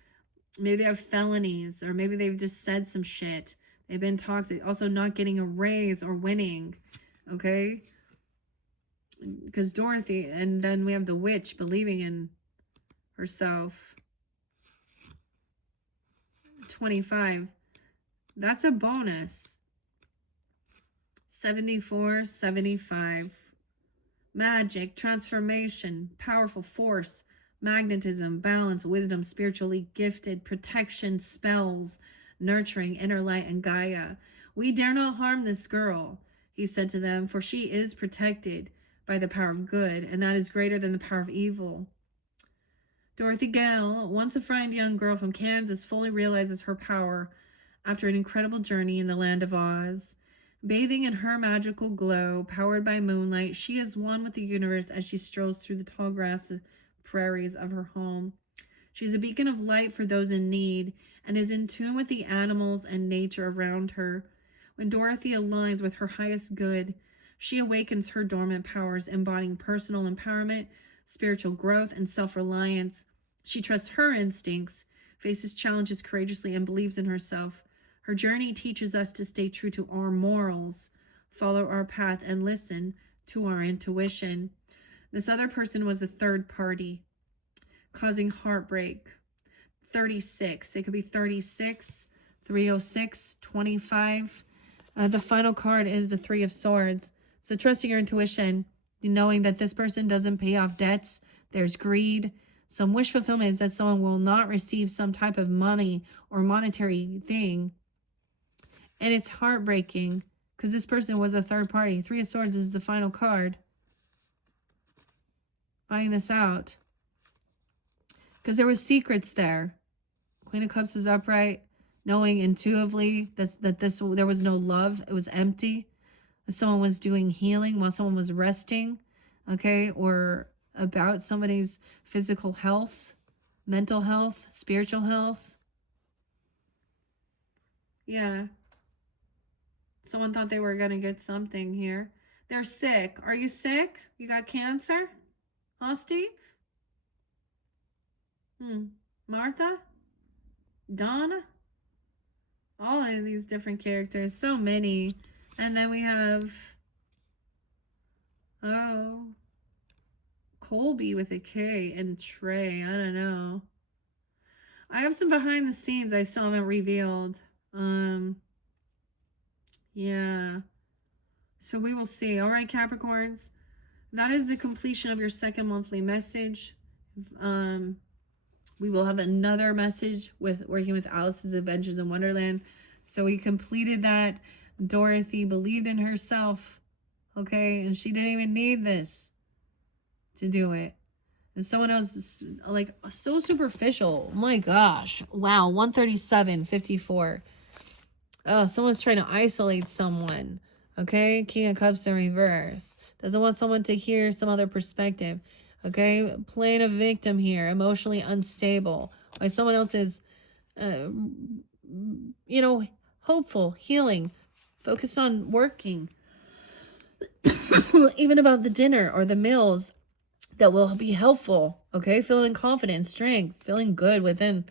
Maybe they have felonies, or maybe they've just said some shit. They've been toxic. Also, not getting a raise or winning, okay. because Dorothy, and then we have the witch believing in herself. 25. That's a bonus. 74, 75. Magic, transformation, powerful force, magnetism, balance, wisdom, spiritually gifted, protection, spells, nurturing, inner light, and Gaia. We dare not harm this girl, he said to them, for she is protected by the power of good, and that is greater than the power of evil. Dorothy Gale, once a frightened young girl from Kansas, fully realizes her power after an incredible journey in the land of Oz. Bathing in her magical glow, powered by moonlight, she is one with the universe as she strolls through the tall grass prairies of her home. She's a beacon of light for those in need and is in tune with the animals and nature around her. When Dorothy aligns with her highest good, she awakens her dormant powers, embodying personal empowerment, spiritual growth, and self-reliance. She trusts her instincts, faces challenges courageously, and believes in herself. Her journey teaches us to stay true to our morals, follow our path, and listen to our intuition. This other person was a third party, causing heartbreak. 36. It could be 36, 306, 25. The final card is the Three of Swords. So trusting your intuition, knowing that this person doesn't pay off debts. There's greed. Some wish fulfillment is that someone will not receive some type of money or monetary thing. And it's heartbreaking because this person was a third party. Three of Swords is the final card. Finding this out. Because there was secrets there. Queen of Cups is upright. Knowing intuitively that there was no love. It was empty. Someone was doing healing while someone was resting. Okay. Or about somebody's physical health, mental health, spiritual health. Yeah. Someone thought they were going to get something here. They're sick. Are you sick? You got cancer? Huh, Steve? Martha? Donna? All of these different characters. So many. And then we have... Oh. Colby with a K and Trey. I don't know. I have some behind the scenes I still haven't revealed. Yeah. So we will see. All right, Capricorns. That is the completion of your second monthly message. We will have another message with working with Alice's Adventures in Wonderland. So we completed that. Dorothy believed in herself. Okay. And she didn't even need this to do it. And someone else, like, so superficial. Oh my gosh. Wow. 137.54. Oh, someone's trying to isolate someone. Okay. King of Cups in reverse. Doesn't want someone to hear some other perspective. Okay. Playing a victim here. Emotionally unstable. While someone else is, hopeful, healing, focused on working. Even about the dinner or the meals that will be helpful. Okay. Feeling confident, strength, feeling good within,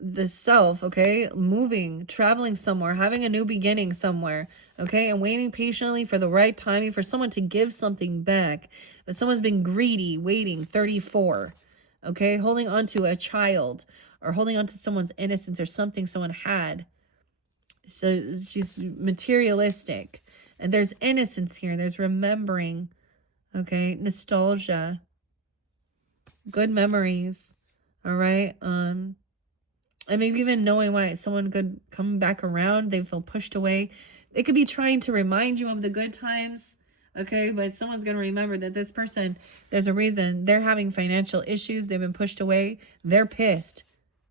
the self. Okay. Moving, traveling somewhere, having a new beginning somewhere. Okay. And waiting patiently for the right timing for someone to give something back. But someone's been greedy, waiting. 34. Okay. Holding on to a child or holding on to someone's innocence or something someone had. So she's materialistic. And there's innocence here. There's remembering. Okay. Nostalgia. Good memories. All right. And maybe even knowing why someone could come back around. They feel pushed away. They could be trying to remind you of the good times. Okay. But someone's going to remember that this person, there's a reason they're having financial issues. They've been pushed away. They're pissed.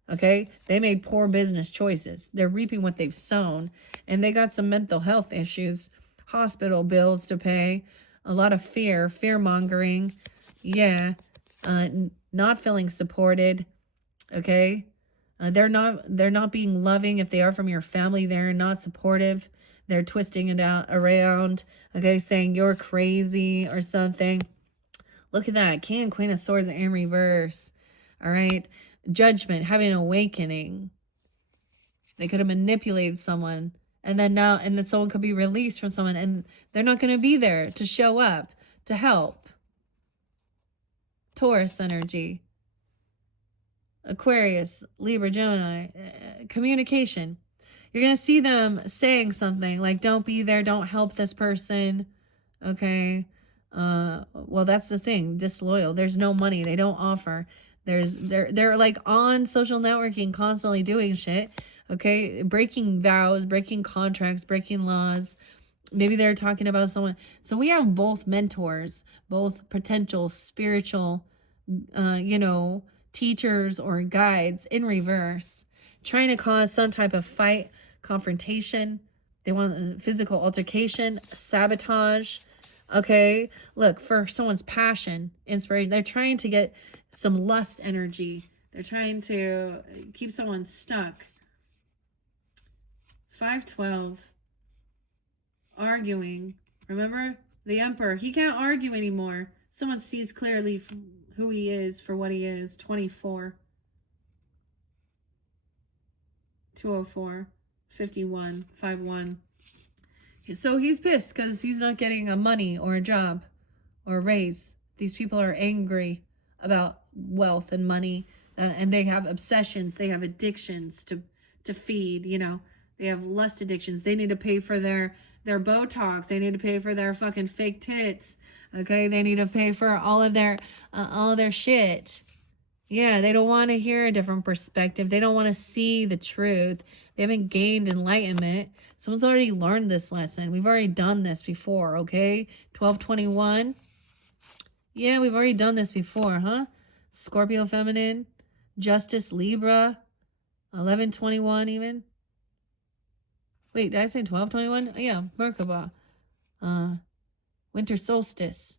Okay. They made poor business choices. They're reaping what they've sown. And they got some mental health issues. Hospital bills to pay. A lot of fear mongering. Yeah. Not feeling supported. Okay. They're not being loving. If they are from your family, they're not supportive. They're twisting it out around. Okay. Saying you're crazy or something. Look at that. King and Queen of Swords in reverse. All right. Judgment, having an awakening. They could have manipulated someone And then now, and then someone could be released from someone, and they're not going to be there to show up, to help. Taurus energy. Aquarius, Libra, Gemini. Communication. You're going to see them saying something like, don't be there, don't help this person. Okay. Well, that's the thing. Disloyal. There's no money. They don't offer. They're like on social networking, constantly doing shit. Okay. Breaking vows, breaking contracts, breaking laws. Maybe they're talking about someone. So we have both mentors, both potential spiritual, teachers or guides in reverse, trying to cause some type of fight, confrontation. They want physical altercation, sabotage. Okay, look, for someone's passion, inspiration. They're trying to get some lust energy. They're trying to keep someone stuck. 512. Arguing. Remember? The Emperor. He can't argue anymore. Someone sees clearly who he is for what he is. 24. 204. 51. 51. So he's pissed because he's not getting a money or a job or a raise. These people are angry about wealth and money, and they have obsessions. They have addictions to feed. They have lust addictions. They need to pay for their Botox. They need to pay for their fucking fake tits. Okay, they need to pay for all of their shit. Yeah, they don't want to hear a different perspective. They don't want to see the truth. They haven't gained enlightenment. Someone's already learned this lesson. We've already done this before, okay? 1221. Yeah, we've already done this before, huh? Scorpio feminine. Justice Libra. 1121 even. Wait, did I say 1221? Oh, yeah, Merkaba. Winter solstice.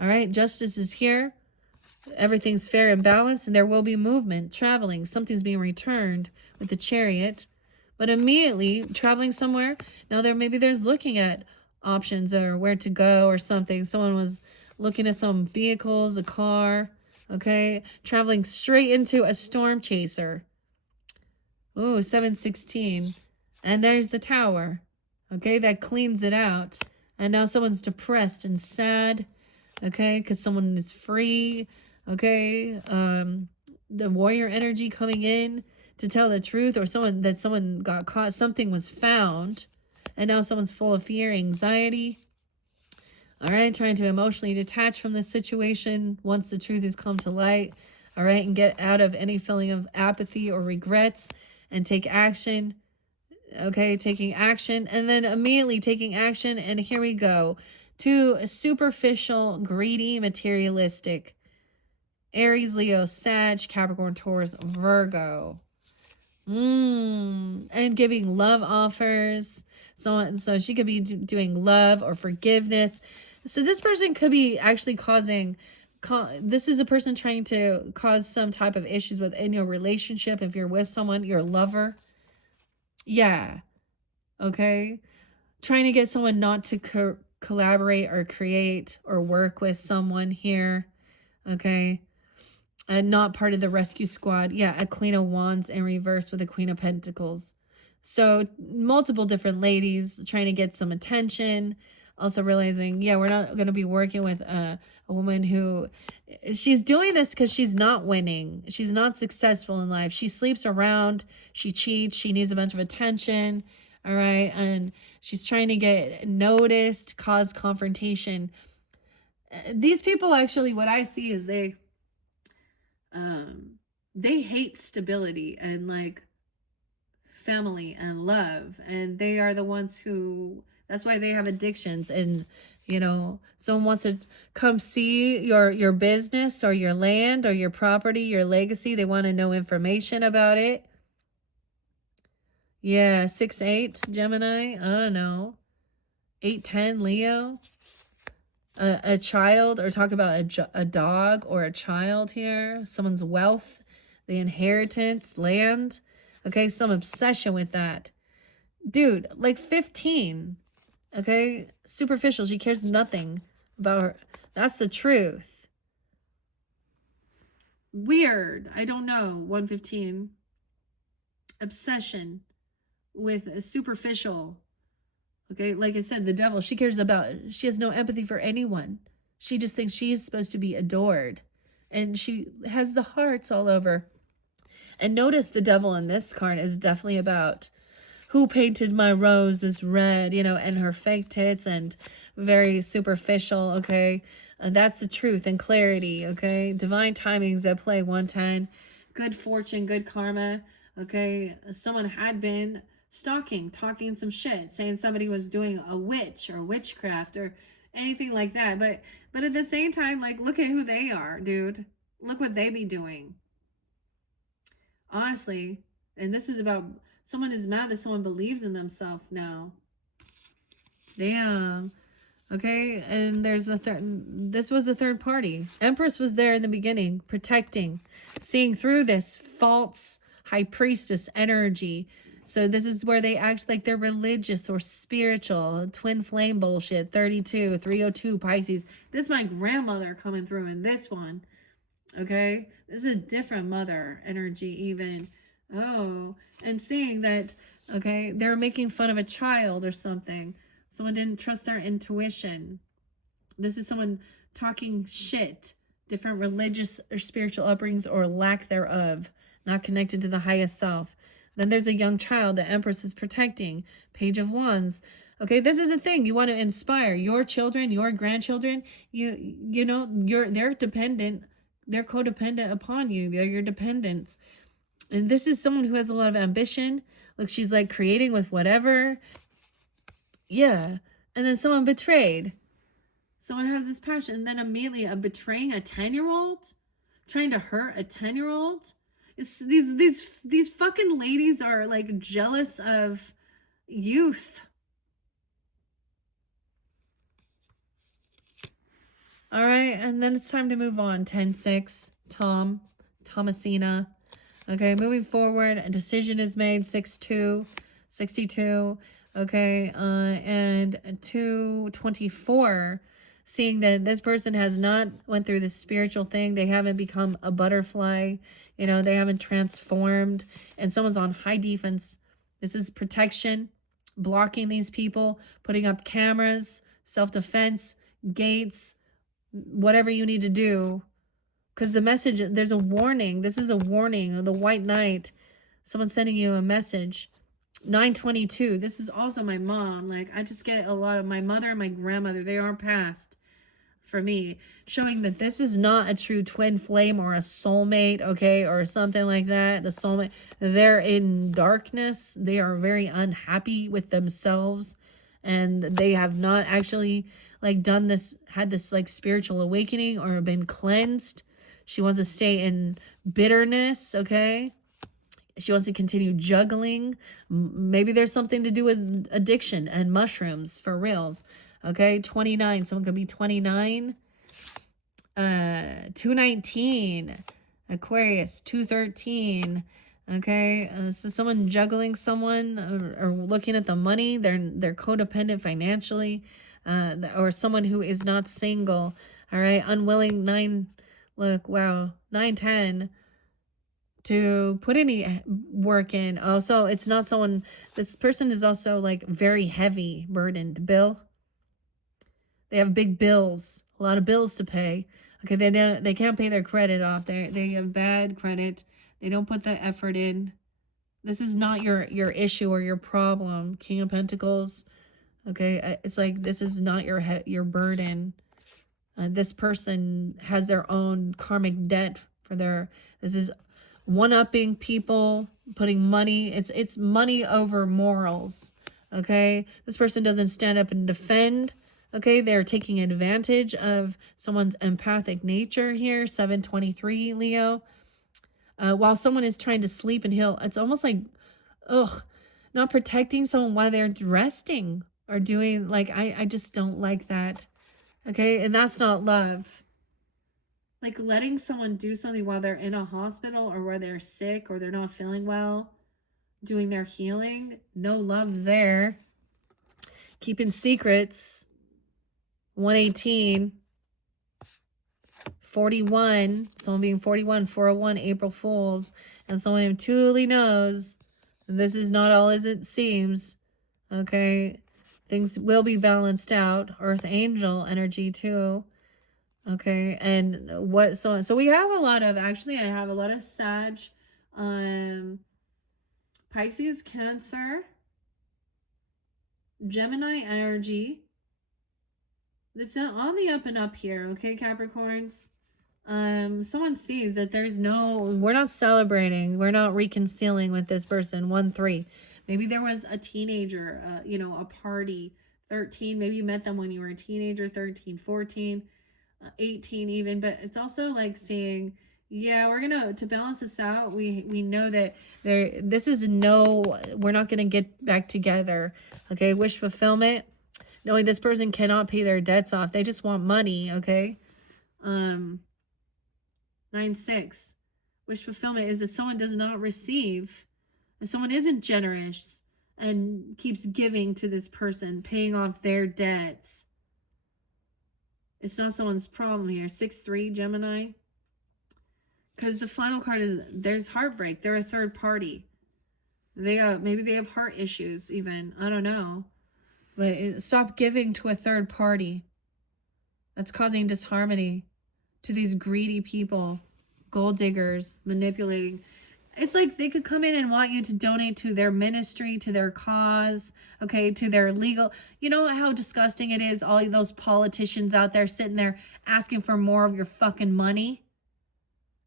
All right, justice is here. Everything's fair and balanced, and there will be movement, traveling. Something's being returned with the Chariot. But immediately, traveling somewhere, now there's looking at options or where to go or something. Someone was looking at some vehicles, a car, okay? Traveling straight into a storm chaser. Ooh, 716. And there's the Tower, okay? That cleans it out. And now someone's depressed and sad, okay? Because someone is free, okay? The warrior energy coming in to tell the truth, or someone got caught, something was found, and now someone's full of fear, anxiety. All right, trying to emotionally detach from this situation once the truth has come to light. All right, and get out of any feeling of apathy or regrets and take action. Okay, taking action, and then immediately taking action, and here we go to a superficial, greedy, materialistic. Aries, Leo, Sag, Capricorn, Taurus, Virgo. And giving love offers. So she could be doing love or forgiveness. So this person could be actually this is a person trying to cause some type of issues within your relationship. If you're with someone, your lover. Yeah. Okay. Trying to get someone not to collaborate or create or work with someone here. Okay. And not part of the rescue squad. Yeah, a Queen of Wands in reverse with a Queen of Pentacles. So multiple different ladies trying to get some attention. Also realizing, yeah, we're not going to be working with a woman who, she's doing this because she's not winning. She's not successful in life. She sleeps around. She cheats. She needs a bunch of attention. All right. And she's trying to get noticed, cause confrontation. These people actually, what I see is they hate stability and like family and love, and they are the ones who, that's why they have addictions. And someone wants to come see your business or your land or your property, your legacy. They want to know information about it. Yeah, 6-8 Gemini, I don't know, 8-10 Leo. A child, or talk about a dog or a child here. Someone's wealth, the inheritance, land. Okay, some obsession with that. Dude, like 15. Okay, superficial. She cares nothing about her. That's the truth. Weird. I don't know. 115. Obsession. with superficial. Okay, like I said, the devil, she has no empathy for anyone. She just thinks she is supposed to be adored. And she has the hearts all over. And notice the devil in this card is definitely about who painted my roses red, and her fake tits and very superficial, okay? And that's the truth and clarity, okay? Divine timings at play, 110. Good fortune, good karma, okay? Someone had been stalking, talking some shit, saying somebody was doing a witch or witchcraft or anything like that. But at the same time, like, look at who they are, dude. Look what they be doing. Honestly, and this is about someone is mad that someone believes in themselves now. Damn. Okay, and there's a this was the third party. Empress was there in the beginning, protecting, seeing through this false high priestess energy. So this is where they act like they're religious or spiritual. Twin flame bullshit. 32, 302 Pisces. This is my grandmother coming through in this one. Okay, this is a different mother energy even. Oh, and seeing that, okay, they're making fun of a child or something. Someone didn't trust their intuition. This is someone talking shit. Different religious or spiritual upbringings or lack thereof. Not connected to the highest self. Then there's a young child the Empress is protecting. Page of Wands. Okay, this is the thing. You want to inspire your children, your grandchildren. They're dependent. They're codependent upon you. They're your dependents. And this is someone who has a lot of ambition. Look, she's like creating with whatever. Yeah. And then someone betrayed. Someone has this passion. And then immediately betraying a 10-year-old. Trying to hurt a 10-year-old. These fucking ladies are like jealous of youth. All right. And then it's time to move on. 10-6. Thomasina. Okay, moving forward, a decision is made, 6-2, 62, okay, and 224, seeing that this person has not went through this spiritual thing, they haven't become a butterfly, they haven't transformed, and someone's on high defense. This is protection, blocking these people, putting up cameras, self-defense, gates, whatever you need to do. Because the message, there's a warning. This is a warning. The White Knight. Someone's sending you a message. 922. This is also my mom. Like, I just get a lot of my mother and my grandmother. They are past for me. Showing that this is not a true twin flame or a soulmate, okay? Or something like that. The soulmate. They're in darkness. They are very unhappy with themselves. And they have not actually, like, had this, like, spiritual awakening or been cleansed. She wants to stay in bitterness, okay? She wants to continue juggling. Maybe there's something to do with addiction and mushrooms for reals, okay? 29, someone could be 29. 219, Aquarius, 213, okay? So someone juggling someone or looking at the money. They're codependent financially, or someone who is not single, all right? Unwilling, 9... Look, wow, 9-10 to put any work in. Also, it's not someone, this person is also like very heavy burdened. They have big bills, a lot of bills to pay. Okay, they can't pay their credit off. They have bad credit. They don't put the effort in. This is not your issue or your problem. King of Pentacles. Okay, it's like this is not your burden. This person has their own karmic debt for this is one-upping people, putting money, it's money over morals, okay? This person doesn't stand up and defend, okay? They're taking advantage of someone's empathic nature here, 723, Leo. While someone is trying to sleep and heal, it's almost like, not protecting someone while they're resting or doing, like, I just don't like that. Okay, and that's not love. Like letting someone do something while they're in a hospital or where they're sick or they're not feeling well, doing their healing. No love there. Keeping secrets. 118. 41. Someone being 41, 401, April Fools. And someone who truly knows This is not all as it seems. Okay. Things will be balanced out. Earth angel energy too. Okay. And what so we have a lot of, actually I have a lot of Sag, Pisces, Cancer, Gemini energy. It's on the up and up here, okay, Capricorns? Someone sees that we're not celebrating, we're not reconciling with this person. 1-3. Maybe there was a teenager, a party. 13, maybe you met them when you were a teenager. 13, 14, 18 even. But it's also like saying, yeah, we're gonna, to balance this out, we know that we're not gonna get back together. Okay, wish fulfillment, knowing this person cannot pay their debts off, they just want money. Okay. 9-6. Wish fulfillment is that someone does not receive, and someone isn't generous and keeps giving to this person, paying off their debts. It's not someone's problem here. 6-3, Gemini. Because the final card is, there's heartbreak. They're a third party. Maybe they have heart issues even. I don't know. But stop giving to a third party. That's causing disharmony to these greedy people, gold diggers, manipulating. It's like they could come in and want you to donate to their ministry, to their cause, okay, to their legal. You know how disgusting it is, all those politicians out there sitting there asking for more of your fucking money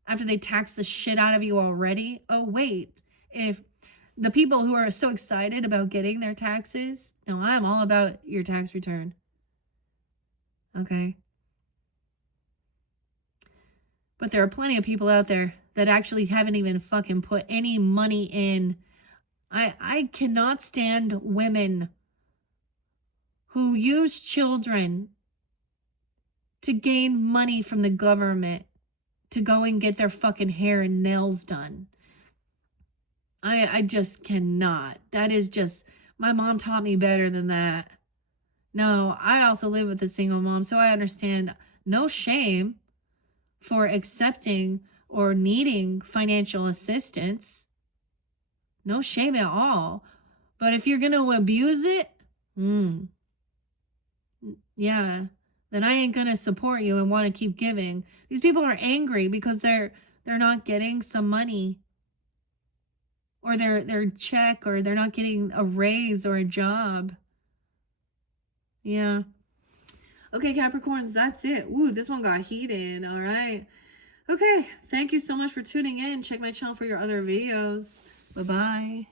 after they tax the shit out of you already? Oh, wait. If the people who are so excited about getting their taxes, no, I'm all about your tax return. Okay. But there are plenty of people out there that actually haven't even fucking put any money in. I cannot stand women who use children to gain money from the government to go and get their fucking hair and nails done. I just cannot. That is just, my mom taught me better than that. No, I also live with a single mom, so I understand. No shame for accepting or needing financial assistance. No shame at all. But if you're going to abuse it, yeah, then I ain't going to support you and want to keep giving. These people are angry because they're not getting some money, or their check, or they're not getting a raise or a job. Yeah. Okay, Capricorns, that's it. Ooh, this one got heated. All right. Okay, thank you so much for tuning in. Check my channel for your other videos. Bye-bye.